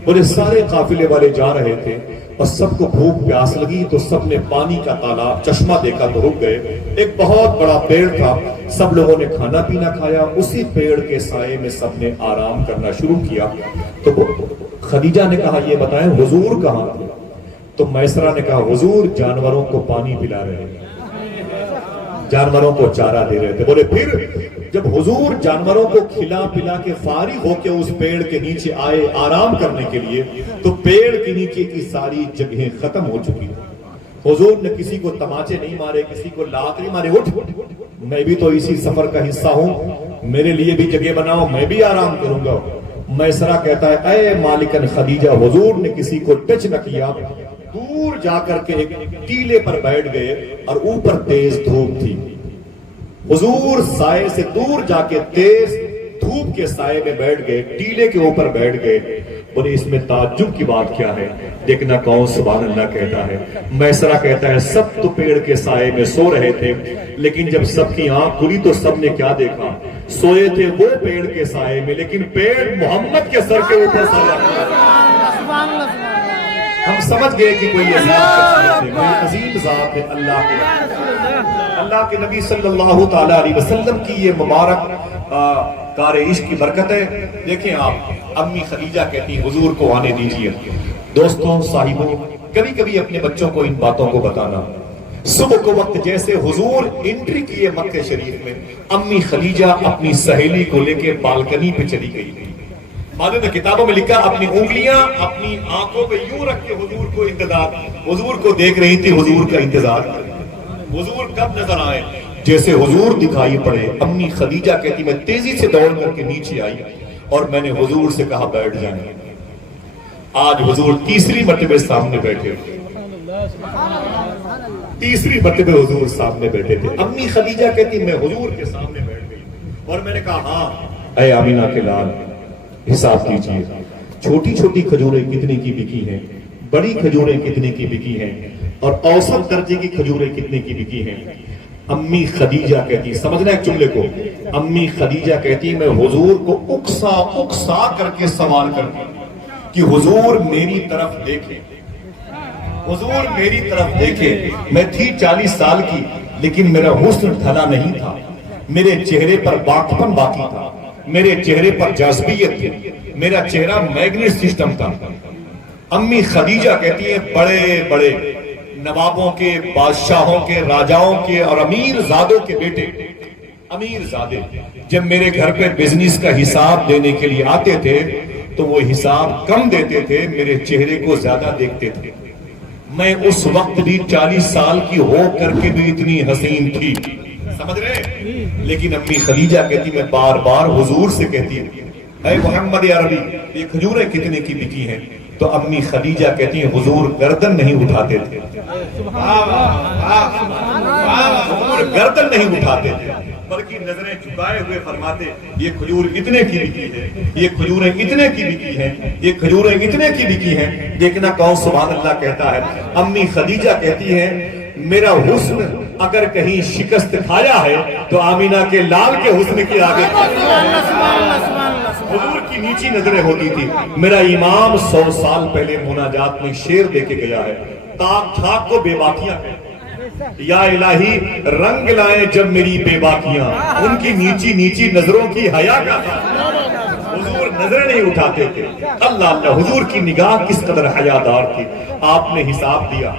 بولے سارے قافلے والے جا رہے تھے اور سب کو بھوک پیاس لگی تو سب نے پانی کا تالاب چشمہ دیکھا تو رک گئے۔ ایک بہت بڑا پیڑ تھا، سب لوگوں نے کھانا پینا کھایا، اسی پیڑ کے سائے میں سب نے آرام کرنا شروع کیا۔ تو خدیجہ نے کہا یہ بتائیں حضور کہاں تھے؟ تو میسرہ نے کہا حضور جانوروں کو پانی پلا رہے ہیں، جانوروں کو چارہ دے رہے تھے۔ بولے پھر جب حضور جانوروں کو کھلا پلا کے فارغ ہو کے اس پیڑ کے نیچے آئے آرام کرنے کے لیے، تو پیڑ کے نیچے کی ساری جگہیں ختم ہو چکی۔ حضور نے کسی کو تماچے نہیں مارے، کسی کو لات نہیں مارے، اٹھ میں بھی تو اسی سفر کا حصہ ہوں، میرے لیے بھی جگہ بناؤ، میں بھی آرام کروں گا۔ میسرہ کہتا ہے اے مالکن خدیجہ، حضور نے کسی کو ٹچ نہ کیا، دور جا کر کے ایک ٹیلے پر بیٹھ گئے اور اوپر تیز دھوپ تھی، حضور سائے سے دور جا کے تیز دھوپ کے سائے میں بیٹھ گئے، ٹیلے کے اوپر بیٹھ گئے۔ بولے اس میں تعجب کی بات کیا ہے؟ دیکھنا کون سبحان اللہ کہتا ہے۔ میسرہ کہتا ہے سب تو پیڑ کے سائے میں سو رہے تھے، لیکن جب سب کی آنکھ کھلی تو سب نے کیا دیکھا؟ سوئے تھے وہ پیڑ کے سائے میں، لیکن پیڑ محمد کے سر کے اوپر سویا۔ ہم سمجھ گئے کہ کوئی عظیم شخصیت ہے، کوئی عظیم ذات ہے، اللہ کے نبی صلی اللہ تعالی علیہ وسلم کی یہ مبارک کار عشق کی برکت ہے۔ دیکھیں آپ، امی خدیجہ کہتی ہیں حضور کو آنے دیجئے۔ دوستوں صاحبوں، کبھی کبھی اپنے بچوں کو ان باتوں کو بتانا۔ صبح کو وقت جیسے حضور انٹری کیے مکہ شریف میں، امی خدیجہ اپنی سہیلی کو لے کے بالکنی پہ چلی گئی۔ معلوم ہے کتابوں میں لکھا اپنی انگلیاں اپنی آنکھوں پہ یوں رکھ کے حضور کو انتظار، حضور کو دیکھ رہی تھی، حضور کا انتظار کر رہی تھی، حضور کب نظر آئے۔ جیسے حضور دکھائی پڑے، امی خدیجہ کہتی میں تیزی سے دوڑ کر کے نیچے آئی اور میں نے حضور سے کہا بیٹھ جائیں۔ آج حضور تیسری مرتبہ سامنے بیٹھے، تیسری مرتبہ حضور سامنے بیٹھے تھے۔ امی خدیجہ کہتی میں حضور کے سامنے بیٹھ گئی اور میں نے کہا ہاں اے آمینہ کے لال حساب کیجئے، چھوٹی چھوٹی کھجوریں کتنے کی بکی ہیں، بڑی کھجوریں کتنے کی بکی ہیں، اور اوسط درجے کی کھجوریں کتنے کی بکی ہیں۔ امی خدیجہ کہتی، سمجھنا ایک جملے کو، امی خدیجہ کہتی میں حضور کو اکسا اکسا کر کے سوال کرتی کہ حضور میری طرف دیکھیں، حضور میری طرف دیکھیں۔ میں تھی 40 سال کی، لیکن میرا حسن ڈھلا نہیں تھا، میرے چہرے پر باقپن باقی تھا، میرے چہرے پر جاذبیت تھی، میرا چہرہ میگنیٹ سسٹم تھا۔ امی خدیجہ کہتی ہے بڑے بڑے نوابوں کے، بادشاہوں کے، راجاؤں کے اور امیر زادوں کے بیٹے، امیر زادے جب میرے گھر پہ بزنس کا حساب دینے کے لیے آتے تھے تو وہ حساب کم دیتے تھے، میرے چہرے کو زیادہ دیکھتے تھے۔ میں اس وقت بھی 40 سال کی ہو کر کے بھی اتنی حسین تھی، سمجھ رہے؟ لیکن امی خدیجہ کہتی میں بار بار حضور سے کہتی اے محمد عربی یہ کھجوریں کتنے کی بکی ہیں؟ تو امی خدیجہ کہتی ہیں حضور گردن نہیں اٹھاتے تھے، حضور گردن نہیں اٹھاتے تھے، بلکہ نظریں جھکائے ہوئے فرماتے یہ کھجور اتنے کی بکی ہے، یہ کھجوریں اتنے کی بکی ہیں، یہ کھجوریں اتنے کی بکی ہیں۔ دیکھنا کون سبحان اللہ کہتا ہے۔ امی خدیجہ کہتی ہیں میرا حسن اگر کہیں شکست کھایا ہے تو آمینہ کے لال کے حسن کی آگے حضور کی نیچی نظریں ہوتی تھی۔ میرا امام 100 سال پہلے مناجات میں شعر دے کے گیا ہے، تاک جھاک کو بے باکیاں کہتے ہیں، یا الہی رنگ لائیں جب میری بے باکیاں، ان کی نیچی نیچی نظروں کی حیا کا تھا، حضور نظریں نہیں اٹھاتے تھے۔ اللہ اللہ، حضور کی نگاہ کس قدر حیادار تھی۔ آپ نے حساب دیا،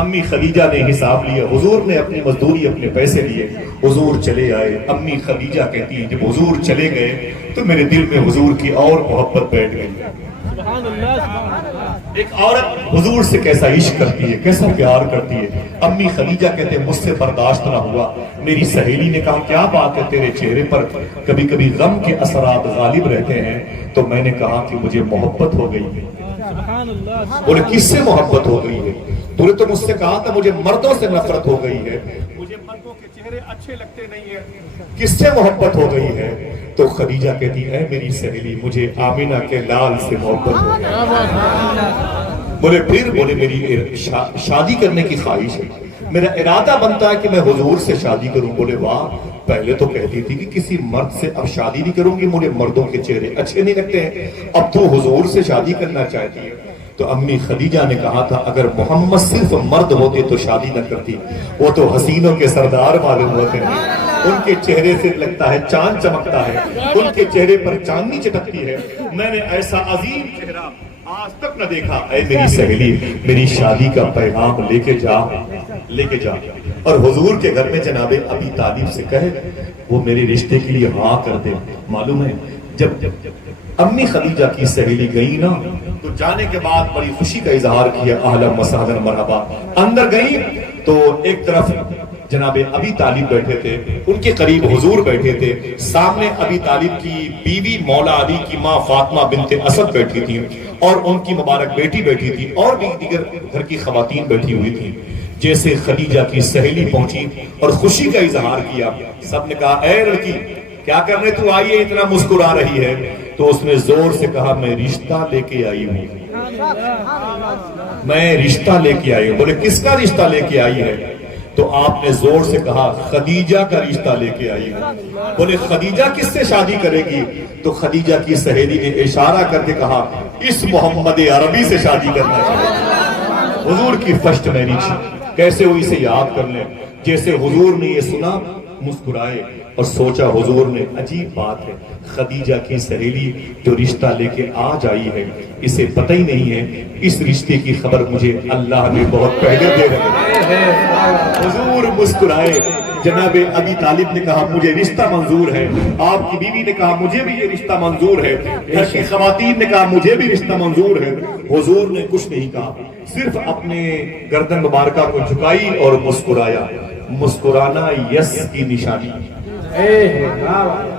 امی خدیجہ نے حساب لیا، حضور نے اپنی مزدوری اپنے پیسے لیے، حضور چلے آئے۔ امی خدیجہ کہتی ہیں جب حضور چلے گئے تو میرے دل میں حضور کی اور محبت بیٹھ گئی۔ ایک عورت حضور سے کیسا عشق کرتی ہے، کیسا پیار کرتی ہے۔ امی خدیجہ کہتے ہیں مجھ سے برداشت نہ ہوا۔ میری سہیلی نے کہا کیا بات ہے، تیرے چہرے پر کبھی کبھی غم کے اثرات غالب رہتے ہیں۔ تو میں نے کہا کہ مجھے محبت ہو گئی ہے۔ بولے کس سے محبت ہو گئی ہے؟ تو نے تو مجھ سے کہا تھا مجھے مردوں سے نفرت ہو گئی ہے، مجھے مردوں کے چہرے اچھے لگتے نہیں ہیں، کس سے محبت ہو گئی ہے؟ تو خدیجہ کہتی ہے میری سہیلی مجھے آمینہ کے لال سے محبت ہو گئی۔ بولے پھر؟ بولے میری شادی کرنے کی خواہش ہے، میرا ارادہ بنتا ہے کہ میں حضور سے شادی کروں۔ بولے واہ، پہلے تو کہتی تھی کہ کسی مرد سے اب شادی نہیں کروں گی، مجھے مردوں کے چہرے اچھے نہیں لگتے ہیں، اب تو حضور سے شادی کرنا چاہتی ہے۔ تو امی خدیجہ نے کہا تھا اگر محمد صرف مرد ہوتے تو شادی نہ کرتی، وہ تو حسینوں کے سردار معلوم ہوتے ہیں، ان کے چہرے سے لگتا ہے چاند چمکتا ہے، ان کے چہرے پر چاندنی چٹکتی ہے، میں نے ایسا عظیم چہرہ آج تک نہ دیکھا۔ اے میری سہیلی میری شادی کا پیغام لے کے جا، لے کے جا، اور حضور کے گھر میں جناب ابی طالب سے کہے وہ میرے رشتے کے لیے ہاں کر دے۔ معلوم ہے جب امی خدیجہ کی سہیلی گئی نا تو جانے کے بعد بڑی خوشی کا اظہار کیا، اہلا وسہلا مرحبا۔ اندر گئی تو ایک طرف جناب ابی طالب بیٹھے تھے، ان کے قریب حضور بیٹھے تھے، سامنے ابی طالب کی بیوی مولا علی کی ماں فاطمہ بنت اسد بیٹھی تھی، اور ان کی مبارک بیٹی بیٹھی تھی، اور بھی دیگر گھر کی خواتین بیٹھی ہوئی تھی۔ جیسے خدیجہ کی سہیلی پہنچی اور خوشی کا اظہار کیا، سب نے کہا اے لڑکی کیا کرنے تو آئی ہے، اتنا مسکرا رہی ہے؟ تو اس نے زور سے کہا میں رشتہ لے کے آئی ہوں، میں رشتہ لے کے آئی ہوں۔ بولے کس کا رشتہ لے کے آئی ہے؟ تو آپ نے زور سے کہا خدیجہ کا رشتہ لے کے آئی ہوں۔ بولے خدیجہ کس سے شادی کرے گی؟ تو خدیجہ کی سہیلی نے اشارہ کر کے کہا اس محمد عربی سے شادی کرنا چاہیے۔ حضور کی فشٹ میرج کیسے ہوئی اسے یاد کر لیں۔ جیسے حضور نے یہ سنا مسکرائے اور سوچا حضور نے عجیب بات ہے، خدیجہ کی سہیلی جو رشتہ لے کے آج آئی ہے اسے پتہ ہی نہیں ہے، اس رشتے کی خبر مجھے اللہ نے بہت پہلے دے رکھی ہے۔ حضور مسکرائے، جناب ابی طالب نے کہا مجھے رشتہ منظور ہے، آپ کی بیوی نے کہا مجھے بھی یہ رشتہ منظور ہے، گھر کی خواتین نے کہا مجھے بھی رشتہ منظور ہے۔ حضور نے کچھ نہیں کہا، صرف اپنے گردن مبارکہ کو جھکائی اور مسکرایا۔ مسکرانا یس کی نشانی ہے،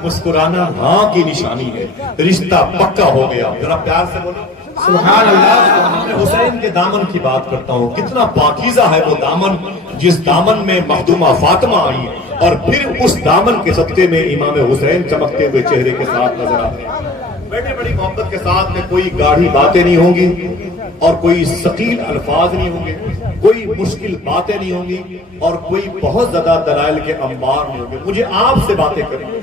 مسکرانا ہاں کی نشانی ہے، رشتہ پکا ہو گیا۔ ذرا پیار سے بولو سبحان اللہ۔ میں حسین کے دامن کی بات کرتا ہوں، کتنا پاکیزہ ہے وہ دامن جس دامن میں مخدومہ فاطمہ آئی، اور پھر اس دامن کے صدقے میں امام حسین چمکتے ہوئے چہرے کے ساتھ نظر آتے ہیں۔ بیٹے بڑی محبت کے ساتھ میں کوئی گاڑھی باتیں نہیں ہوں گی اور کوئی ثقیل الفاظ نہیں ہوں گے، کوئی مشکل باتیں نہیں ہوں گی، اور کوئی بہت زیادہ دلائل کے انبار نہیں ہوں گے۔ مجھے آپ سے باتیں کرنی،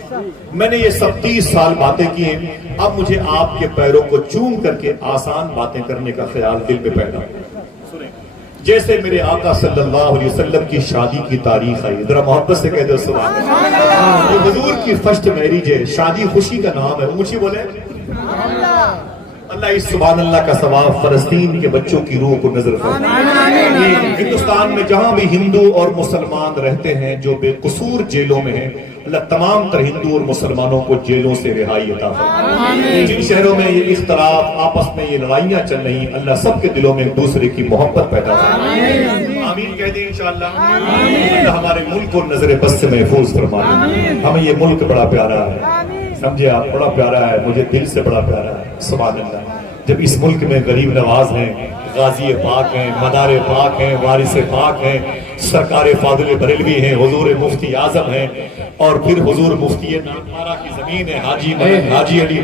میں نے یہ 30 سال باتیں کی ہیں، اب مجھے آپ کے پیروں کو چوم کر کے آسان باتیں کرنے کا خیال دل میں پیدا ہو۔ جیسے میرے آقا صلی اللہ علیہ وسلم کی شادی کی تاریخ آئی، ذرا محبت سے کہہ دو سبحان اللہ۔ یہ حضور کی فرسٹ میرج ہے، شادی خوشی کا نام ہے، مجھے بولے اللہ اس سبحان اللہ کا ثواب فلسطین کے بچوں کی روح کو نظر فرمائے۔ ہندوستان میں جہاں بھی ہندو اور مسلمان رہتے ہیں جو بے قصور جیلوں میں ہیں، اللہ تمام تر ہندو اور مسلمانوں کو جیلوں سے رہائی عطا فرمائے۔ جن شہروں میں یہ اختلاف آپس میں یہ لڑائیاں چل رہی، اللہ سب کے دلوں میں ایک دوسرے کی محبت پیدا فرمائے۔ آمین کہہ دیں انشاءاللہ۔ اللہ ہمارے ملک کو نظر بس سے محفوظ فرمائے۔ ہمیں یہ ملک بڑا پیارا ہے، سمجھے آپ، بڑا پیارا ہے، مجھے دل سے بڑا پیارا ہے، سبحان اللہ۔ جب اس ملک میں غریب نواز ہیں، غازی پاک ہیں، مدار پاک ہیں، وارث پاک ہیں، سرکار فاضل بریلوی ہیں، حضور مفتی اعظم ہیں، اور پھر حضور مفتی ناگپارا کی زمین ہے حاجی ملک حاجی علی،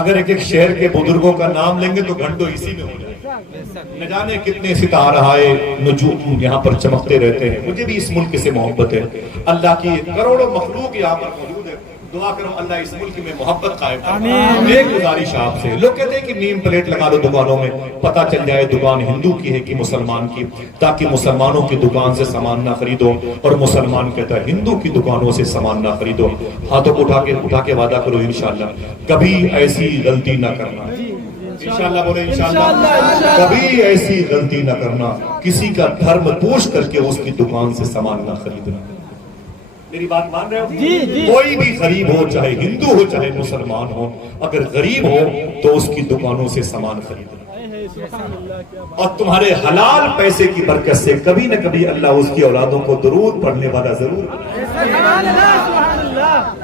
اگر ایک ایک شہر کے بزرگوں کا نام لیں گے تو گھنٹوں اسی میں ہو جائے۔ نہ جانے کتنے ستارہ نجوم یہاں پر چمکتے رہتے ہیں۔ مجھے بھی اس ملک سے محبت ہے، اللہ کی کروڑوں مخلوق یہاں پر موجود ہے، دعا کرو اللہ اس ملک میں محبت قائم کرے۔ ایک گزارش آپ سے، لوگ کہتے ہیں کہ نیم پلیٹ لگا دو دکانوں میں، پتہ چل جائے دکان ہندو کی ہے کہ مسلمان کی، تاکہ مسلمانوں کی دکان سے سامان نہ خریدو، اور مسلمان کہتا ہے ہندو کی دکانوں سے سامان نہ خریدو۔ ہاتھوں کو اٹھا کے وعدہ کرو انشاءاللہ کبھی ایسی غلطی نہ کرنا، انشاءاللہ بولے انشاءاللہ کبھی ایسی غلطی نہ کرنا، کسی کا دھرم پوچھ کر کے اس کی دکان سے سامان نہ خریدنا۔ میری بات مان رہے ہو؟ کوئی بھی غریب ہو، چاہے ہندو ہو چاہے مسلمان ہو، اگر غریب ہو تو اس کی دکانوں سے سامان خریدنا، اور تمہارے حلال پیسے کی برکت سے کبھی نہ کبھی اللہ اس کی اولادوں کو درود پڑھنے والا ضرور۔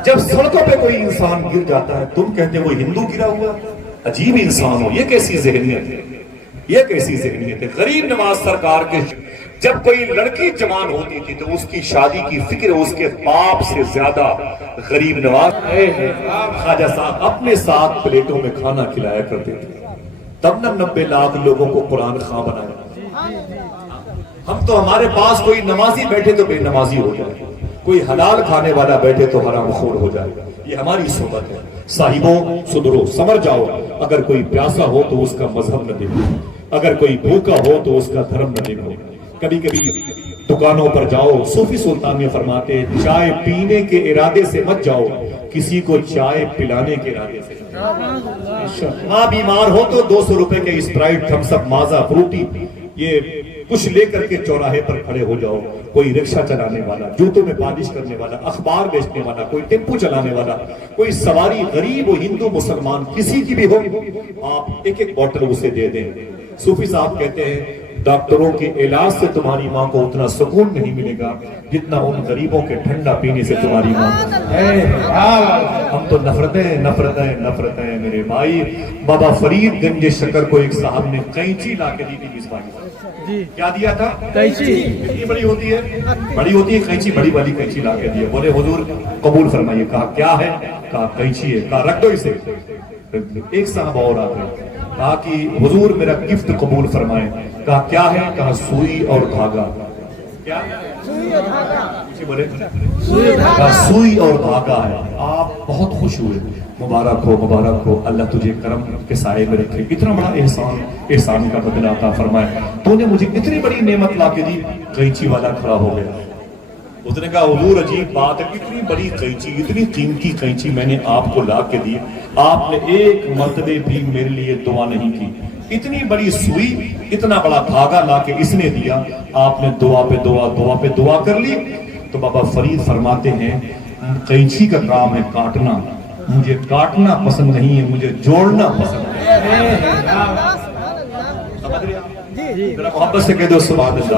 جب سڑکوں پہ کوئی انسان گر جاتا ہے تم کہتے وہ ہندو گرا ہوا، عجیب انسان ہو، یہ کیسی ذہنیت ہے، یہ کیسی ذہنیت ہے۔ غریب نواز سرکار کے جب کوئی لڑکی جوان ہوتی تھی تو اس کی شادی کی فکر اس کے باپ سے زیادہ غریب نواز خواجہ صاحب اپنے ساتھ پلیٹوں میں کھانا کھلایا کرتے تھے، تب نہ 90 لاکھ لوگوں کو قرآن خواں بنایا۔ ہم تو ہمارے پاس کوئی نمازی بیٹھے تو بے نمازی ہو جائے، کوئی حلال کھانے والا بیٹھے تو حرام خور ہو جائے، یہ ہماری صحبت ہے۔ صاحبوں سدھرو، سمجھ جاؤ، اگر کوئی پیاسا ہو تو اس کا مذہب نہ دیکھو، اگر کوئی بھوکا ہو تو اس کا دھرم نہ دیکھو۔ کبھی کبھی دکانوں پر جاؤ، صوفی سلطان میں فرماتے چائے پینے کے ارادے سے مت جاؤ، کسی کو چائے پلانے کے ارادے سے جاؤ۔ ماں بیمار ہو تو 200 روپے کے اسپرائٹ، تھمس اپ، مازا، فروٹی یہ کچھ لے کر کے چوراہے پر کھڑے ہو جاؤ۔ کوئی رکشہ چلانے والا، جوتوں میں پالش کرنے والا، اخبار بیچنے والا، کوئی ٹیمپو چلانے والا، کوئی سواری، غریب و ہندو مسلمان کسی کی بھی ہو، آپ ایک ایک بوتل اسے دے دیں۔ صوفی صاحب کہتے ہیں ڈاکٹروں کے علاج سے تمہاری ماں کو اتنا سکون نہیں ملے گا جتنا ان غریبوں کے ٹھنڈا پینے سے تمہاری ماں۔ ہم تو نفرتیں میرے بھائی۔ بابا فرید گنج شکر کو ایک صاحب نے قینچی لا کے دی تھی، کیا دیا تھا؟ قینچی۔ کتنی بڑی ہوتی ہے؟ بڑی ہوتی ہے قینچی، بڑی والی قینچی لا کے دی۔ بولے حضور قبول فرمائیے۔ کہا کیا ہے؟ کہا قینچی ہے۔ کہا رکھ دو اسے۔ ایک صاحب اور آ گئے، کہا کہ حضور میرا گفٹ قبول فرمائیں۔ کہا کیا ہے؟ کہا سوئی اور دھاگا۔ کیا؟ بولے کہا سوئی اور دھاگا ہے۔ آپ بہت خوش ہوئے، مبارک ہو مبارک ہو، اللہ تجھے کرم کے سائے میں رکھے، اتنا بڑا احسان کا بدلہ عطا فرمائے، تو نے مجھے اتنی بڑی نعمت لا کے دی۔ قینچی والا کھڑا ہو گیا، اس نے کہا حضور عجیب بات ہے، اتنی بڑی قینچی، اتنی قیمتی قینچی میں نے آپ کو لا کے دی، آپ نے ایک مرتبہ بھی میرے لیے دعا نہیں کی۔ اتنی بڑی سوئی، اتنا بڑا دھاگا لا کے اس نے دیا، آپ نے دعا پہ دعا کر لی۔ تو بابا فرید فرماتے ہیں قینچی کا کام ہے کاٹنا، مجھے کاٹنا پسند نہیں ہے، مجھے جوڑنا پسند ہے۔ ذرا محبت سے کہہ دو سبحان اللہ۔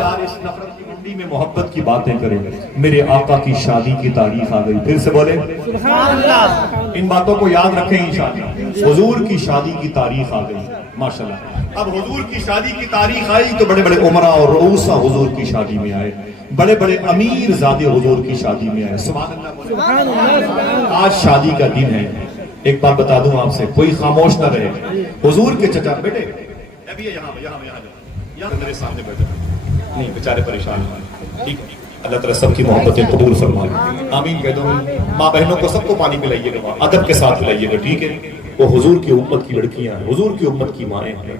یار اس نفرت کی منڈی میں محبت کی باتیں کریں۔ میرے آقا کی شادی کی تاریخ آ گئی، پھر سے بولے سبحان اللہ۔ ان باتوں کو یاد رکھیں انشاءاللہ۔ حضور کی شادی کی تاریخ آ گئی ماشاءاللہ۔ اب حضور کی شادی کی تاریخ آئی تو بڑے بڑے عمرا اور رؤوسا حضور کی شادی میں آئے، بڑے بڑے امیر زادے حضور کی شادی میں آئے۔ سبحان اللہ۔ آج شادی کا دن ہے، ایک بات بتا دوں آپ سے، کوئی خاموش نہ رہے۔ حضور کے چچا بیٹے ابھی یہاں میرے سامنے بیٹھے نہیں، بیچارے پریشان ہیں، ٹھیک ہے؟ اللہ تعالیٰ سب کی محبتیں قبول فرمائے، آمین کہہ دو۔ ماں بہنوں کو سب کو پانی پلائیے گا، ادب کے ساتھ پلائیے گا، ٹھیک ہے؟ وہ حضور کی امت کی لڑکیاں ہیں، حضور کی امت کی مائیں ہیں۔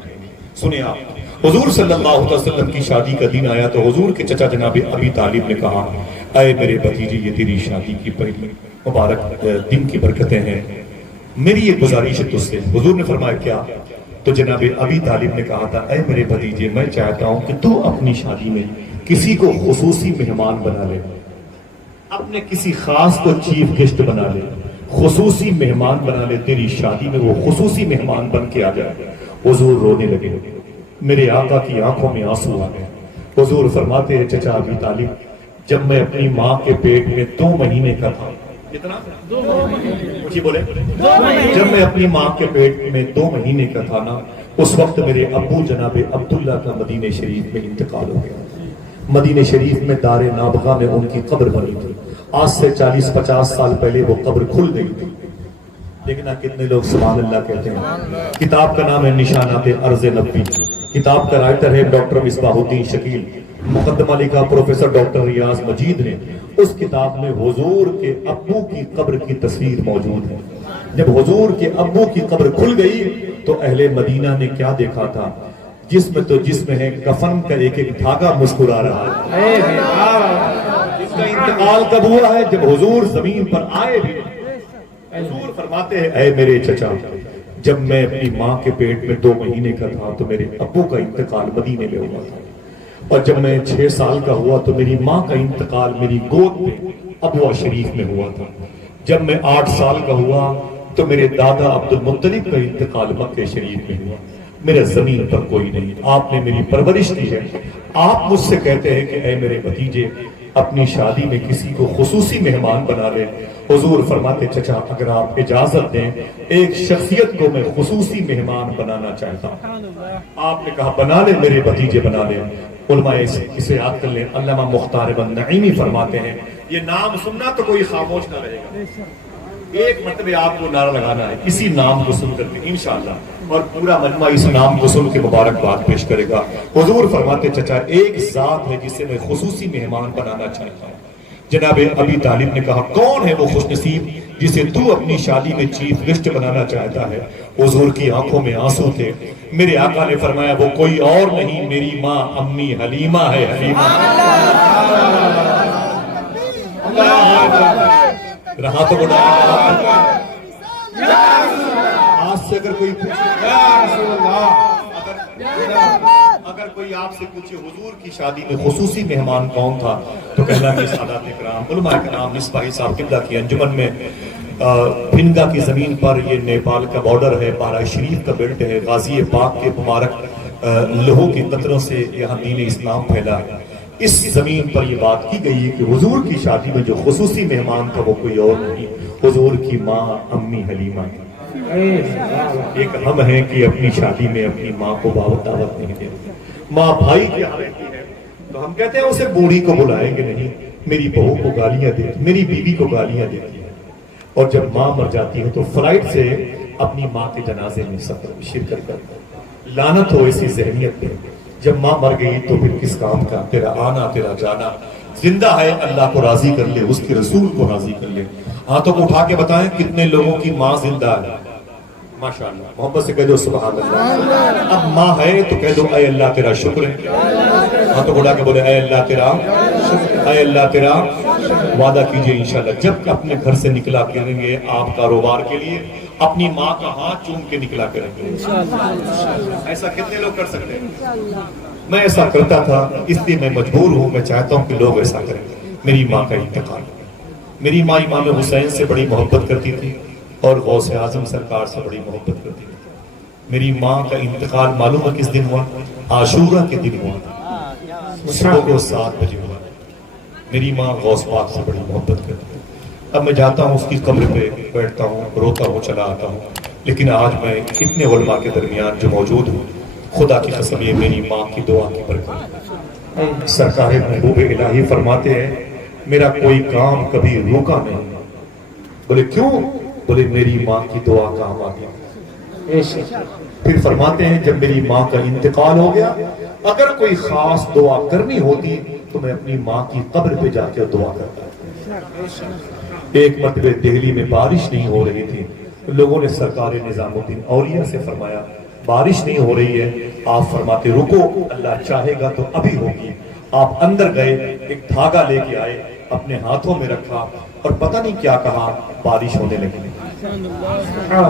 سنیں آپ، حضور صلی اللہ علیہ وسلم کی شادی کا دن آیا تو حضور کے چچا جناب ابی طالب نے کہا اے میرے بھتیجے، یہ تیری شادی کی پہلی مبارک دن کی برکتیں ہیں، میری یہ گزارش ہے تجھ سے۔ حضور نے فرمایا کیا؟ تو جناب ابی طالب نے کہا تھا اے میرے بھتیجے، میں چاہتا ہوں کہ تو اپنی شادی میں کسی کو خصوصی مہمان بنا لے، اپنے کسی خاص کو چیف گیسٹ بنا لے، خصوصی مہمان بنا لے، تیری شادی میں وہ خصوصی مہمان بن کے آ جائے۔ حضور رونے لگے، میرے آقا کی آنکھوں میں آنسو آ گئے۔ حضور فرماتے ہیں چچا ابی طالب، جب میں اپنی ماں کے پیٹ میں 2 مہینے کا تھا، کتنا؟ 2 مہینے بولے، جب میں اپنی ماں کے پیٹ میں 2 مہینے کا تھا نا، اس وقت میرے ابو جناب عبداللہ کا مدینہ شریف میں انتقال ہو گیا۔ مدینہ شریف میں دار نابغہ میں ان کی قبر بنی تھی، آج سے 40-50 سال پہلے وہ قبر کھل گئی تھی، لیکن کتنے لوگ سبحان اللہ کہتے ہیں۔ کتاب کا نام ہے نشانات ارض نبی، کتاب کا رائٹر ہے ڈاکٹر مصباح الدین شکیل، مقدمہ لکھا پروفیسر ڈاکٹر ریاض مجید نے، اس کتاب میں حضور کے ابو کی قبر کی تصویر موجود ہے. جب حضور کے ابو کی قبر کھل گئی تو اہل مدینہ نے کیا دیکھا تھا؟ جسم تو جسم ہے، کفن کا ایک ایک دھاگا مسکرا رہا ہے. اس کا انتقال کب ہوا ہے؟ جب حضور زمین پر آئے بھی. حضور فرماتے ہیں اے میرے چچا، جب میں اپنی ماں کے پیٹ میں 2 مہینے کا تھا تو میرے ابو کا انتقال مدینے میں ہوا تھا، اور جب میں 6 سال کا ہوا تو میری ماں کا انتقال میری گود میں ابوا شریف میں ہوا تھا. جب میں 8 سال کا ہوا تو میرے دادا عبد المطلب کا انتقال مکہ شریف میں ہوا. میرا زمین پر کوئی نہیں، آپ نے میری پرورش کی ہے. آپ مجھ سے کہتے ہیں کہ اے میرے بھتیجے اپنی شادی میں کسی کو خصوصی مہمان بنا لے. حضور فرماتے چچا اگر آپ اجازت دیں ایک شخصیت کو میں خصوصی مہمان بنانا چاہتا ہوں. آپ نے کہا بنا لے میرے بھتیجے بنا لے. علماء اسے یاد کر لیں، علامہ مختار بن نعیمی فرماتے ہیں یہ نام سننا تو کوئی خاموش نہ رہے گا. ایک مرتبہ آپ کو نعرہ لگانا ہے اسی نام کو سن کر کے انشاءاللہ، اور پورا مجمع اس نام کو سن کے مبارکباد پیش کرے گا. حضور فرماتے چچا ایک ذات ہے جسے میں خصوصی مہمان بنانا چاہتا ہوں. جناب ابی طالب نے کہا کون ہے وہ خوش نصیب جسے تو اپنی شادی میں چیف گیسٹ بنانا چاہتا ہے؟ حضور کی آنکھوں میں آنسو تھے. میرے آقا نے فرمایا وہ کوئی اور نہیں میری ماں امی حلیمہ ہے. حلیمہ رہا تو بڑا. آج سے اگر کوئی اگر کوئی آپ سے پوچھے حضور کی شادی میں خصوصی مہمان کون تھا تو کہنا کہ سادات اکرام علماء کرام مصباحی صاحب قبلہ کی انجمن میں بھنگا کی زمین پر، یہ نیپال کا بارڈر ہے، بارہ شریف کا بیلٹ ہے، غازی پاک کے مبارک لہو کے قطروں سے یہاں دین اسلام پھیلا ہے. اس زمین پر یہ بات کی گئی ہے کہ حضور کی شادی میں جو خصوصی مہمان تھا وہ کوئی اور نہیں، حضور کی ماں امی حلیمہ. ایک ہم ہیں کہ اپنی شادی میں اپنی ماں کو دعوت نہیں دیتے. ماں بھائی کی حالت ہے تو ہم کہتے ہیں اسے بوڑھی کو بلائیں گے نہیں. میری بہو کو گالیاں دیتی، میری بیوی کو گالیاں دیتی ہے، اور جب ماں مر جاتی ہے تو فلائٹ سے اپنی ماں کے جنازے میں شرکت کرتا ہے. لعنت ہو ایسی ذہنیت پہ. جب ماں مر گئی تو پھر کس کام کا؟ تیرا آنا تیرا جانا. زندہ ہے اللہ کو راضی کر لے، اس کے رسول کو راضی کر لے. ہاتھوں کو اٹھا کے بتائیں کتنے لوگوں کی ماں زندہ ہے؟ ماشاءاللہ محبت سے کہہ دو سبحان اللہ. اب ماں ہے تو کہہ دو اے اللہ تیرا شکر ہے. ہاتھوں کو اٹھا کے بولے اے اللہ تیرا، اے اللہ تیرا. وعدہ کیجئے انشاءاللہ جب اپنے گھر سے نکلا کریں گے آپ کاروبار کے لیے اپنی ماں کا ہاتھ چوم کے نکلا کریں گے. ایسا کتنے لوگ کر سکتے ہیں؟ میں ایسا کرتا تھا اس لیے میں مجبور ہوں، میں چاہتا ہوں کہ لوگ ایسا کریں. میری ماں کا انتقال، میری ماں امام حسین سے بڑی محبت کرتی تھی اور غوث اعظم سرکار سے بڑی محبت کرتی تھی. میری ماں کا انتقال معلوم ہے کس دن ہوا؟ عاشورہ کے دن ہوا، صبح کو 7 بجے ہوا. میری ماں غوث پاک سے بڑی محبت کرتی تھی. اب میں جاتا ہوں اس کی قبر پہ بیٹھتا ہوں، روتا ہوں، چلا آتا ہوں. لیکن آج میں اتنے علماء کے درمیان جو موجود ہوں، خدا کی قسم یہ میری ماں کی دعا کی برکت. سرکار محبوب الہی فرماتے ہیں میرا کوئی کام کبھی روکا نہیں. بولے کیوں؟ بولے میری ماں کی دعا کام آ گیا. پھر فرماتے ہیں جب میری ماں کا انتقال ہو گیا اگر کوئی خاص دعا کرنی ہوتی تو میں اپنی ماں کی قبر پہ جا کے دعا کرتا. ایک مرتبہ دہلی میں بارش نہیں ہو رہی تھی، لوگوں نے سرکار نظام الدین اولیاء سے فرمایا بارش نہیں ہو رہی ہے. آپ فرماتے رکو اللہ چاہے گا تو ابھی ہوگی. آپ اندر گئے، ایک دھاگا لے کے آئے، اپنے ہاتھوں میں رکھا اور پتہ نہیں کیا کہا، بارش ہونے لگی.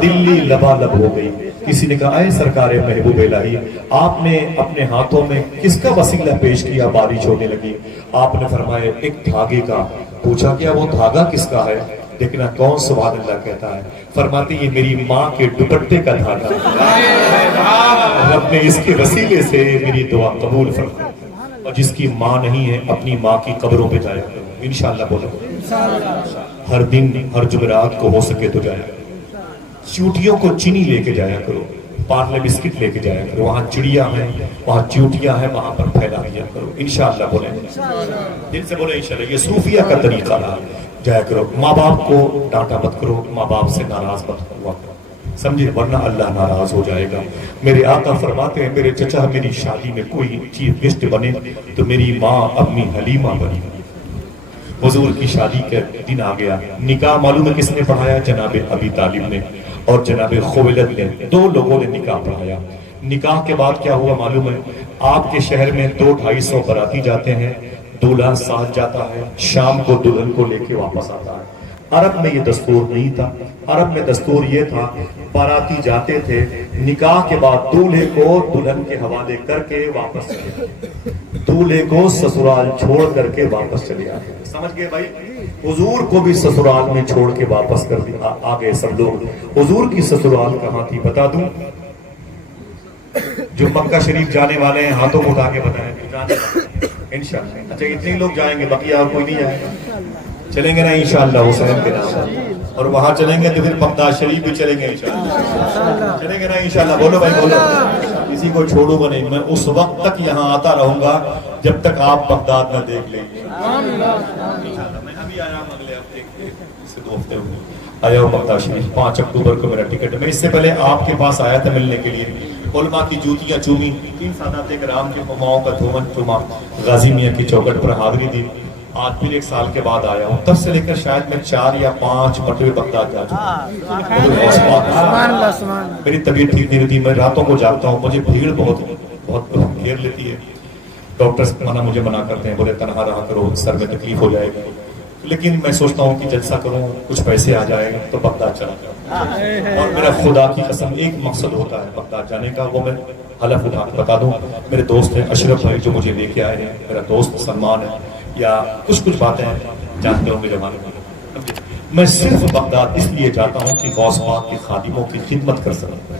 دلی لبالب ہو گئی. کسی نے کہا اے سرکار محبوب الہی آپ نے اپنے ہاتھوں میں کس کا وسیلہ پیش کیا بارش ہونے لگی؟ آپ نے فرمایا ایک دھاگے کا. پوچھا کیا وہ دھاگا کس کا ہے؟ دیکھنا کون سبحان اللہ کہتا ہے. فرماتے یہ میری ماں کے دوپٹے کا دھاگا. رب نے اس کے وسیلے سے میری دعا قبول فرمائی. اور جس کی ماں نہیں ہے اپنی ماں کی قبروں پہ جایا کرو انشاءاللہ. بولو ہر دن ہر جمعرات کو ہو سکے تو جایا کرو. چیوٹیوں کو چینی لے کے جایا کرو، پارلے بسکٹ لے کے جایا کرو. وہاں چڑیا ہیں، وہاں چیوٹیاں ہیں، وہاں پر پھیلا دیا کرو انشاءاللہ. بولیں دل سے بولیں انشاءاللہ. یہ صوفیہ کا طریقہ رہا. جایا کرو. ماں باپ کو ڈانٹا مت کرو، ماں باپ سے ناراض مت ہوا کرو، سمجھے، ورنہ اللہ ناراض ہو جائے گا. میرے آقا فرماتے ہیں میرے چچا میری شادی میں کوئی چیف گیسٹ بنے تو میری ماں امی حلیمہ بنی. حضور کی شادی کا دن آ گیا. نکاح معلوم ہے کس نے پڑھایا؟ جناب ابی طالب نے اور جناب خویلد نے، 2 لوگوں نے نکاح پڑھایا. نکاح کے بعد کیا ہوا معلوم ہے؟ آپ کے شہر میں 200-250 باراتی جاتے ہیں، دولہا ساتھ جاتا ہے، شام کو دلہن کو لے کے واپس آتا ہے. عرب میں یہ دستور نہیں تھا. عرب میں دستور یہ تھا باراتی جاتے تھے، نکاح کے بعد دولہے کو دلہن کے حوالے کر کے واپس چلے آتے، دولہے کو سسرال چھوڑ کر کے واپس چلے آتے. سمجھ گئے بھائی؟ حضور کو بھی سسرال میں چھوڑ کے واپس کر دیا آ گئے سب لوگ. حضور کی سسرال کہاں تھی بتا دوں؟ جو مکہ شریف جانے والے ہیں ہاتھوں کو اٹھا کے بتائیں انشاءاللہ. اچھا اتنے لوگ جائیں گے، باقی اور کوئی نہیں جائے گا؟ چلیں گے نا انشاءاللہ حسین کے نام. اور وہاں چلیں گے تو پھر بغداد شریف بھی چلیں گے انشاءاللہ. چلیں گے نا انشاءاللہ؟ بولو بھائی بولو. کسی کو چھوڑوں گا نہیں. میں اس وقت تک یہاں آتا رہوں گا جب تک آپ بغداد نہ دیکھ لیں گے. میں ابھی آیا ہوں اگلے ہفتے سے 2 ہفتے ہوئے آیا ہوں بغداد شریف. 5 اکتوبر کو میرا ٹکٹ ہے. میں اس سے پہلے آپ کے پاس آیا تھا ملنے کے لیے. علماء کی جوتیاں چومی، 3 سادات کرام کے علماؤں کا دھومن چوما، غازی میاں کی چوکٹ پر حاضری دی. آج پھر 1 سال کے بعد آیا ہوں. تب سے لے کر شاید میں 4 یا 5 مرتبے بغداد جا چکا ہوں. میری طبیعت ٹھیک نہیں رہتی، میں راتوں کو جاگتا ہوں، مجھے بھیڑ بہت گھیر لیتی ہے. ڈاکٹرز مجھے منع کرتے ہیں، بولے تنہا رہا کرو، سر میں تکلیف ہو جائے گی. لیکن میں سوچتا ہوں کہ جلسہ کروں، کچھ پیسے آ جائے گا تو بغداد چلا جاؤں. اور میرا خدا کی قسم ایک مقصد ہوتا ہے بغداد جانے کا، وہ میں حلف اٹھا کے بتا دوں. میرے دوست ہیں اشرف بھائی جو مجھے لے کے آئے ہیں، میرا دوست سلمان ہے، یا کچھ باتیں جانتے ہوں میرے والے. میں صرف بغداد اس لیے جاتا ہوں کہ غوث پاک کے خادموں کی خدمت کر سکوں.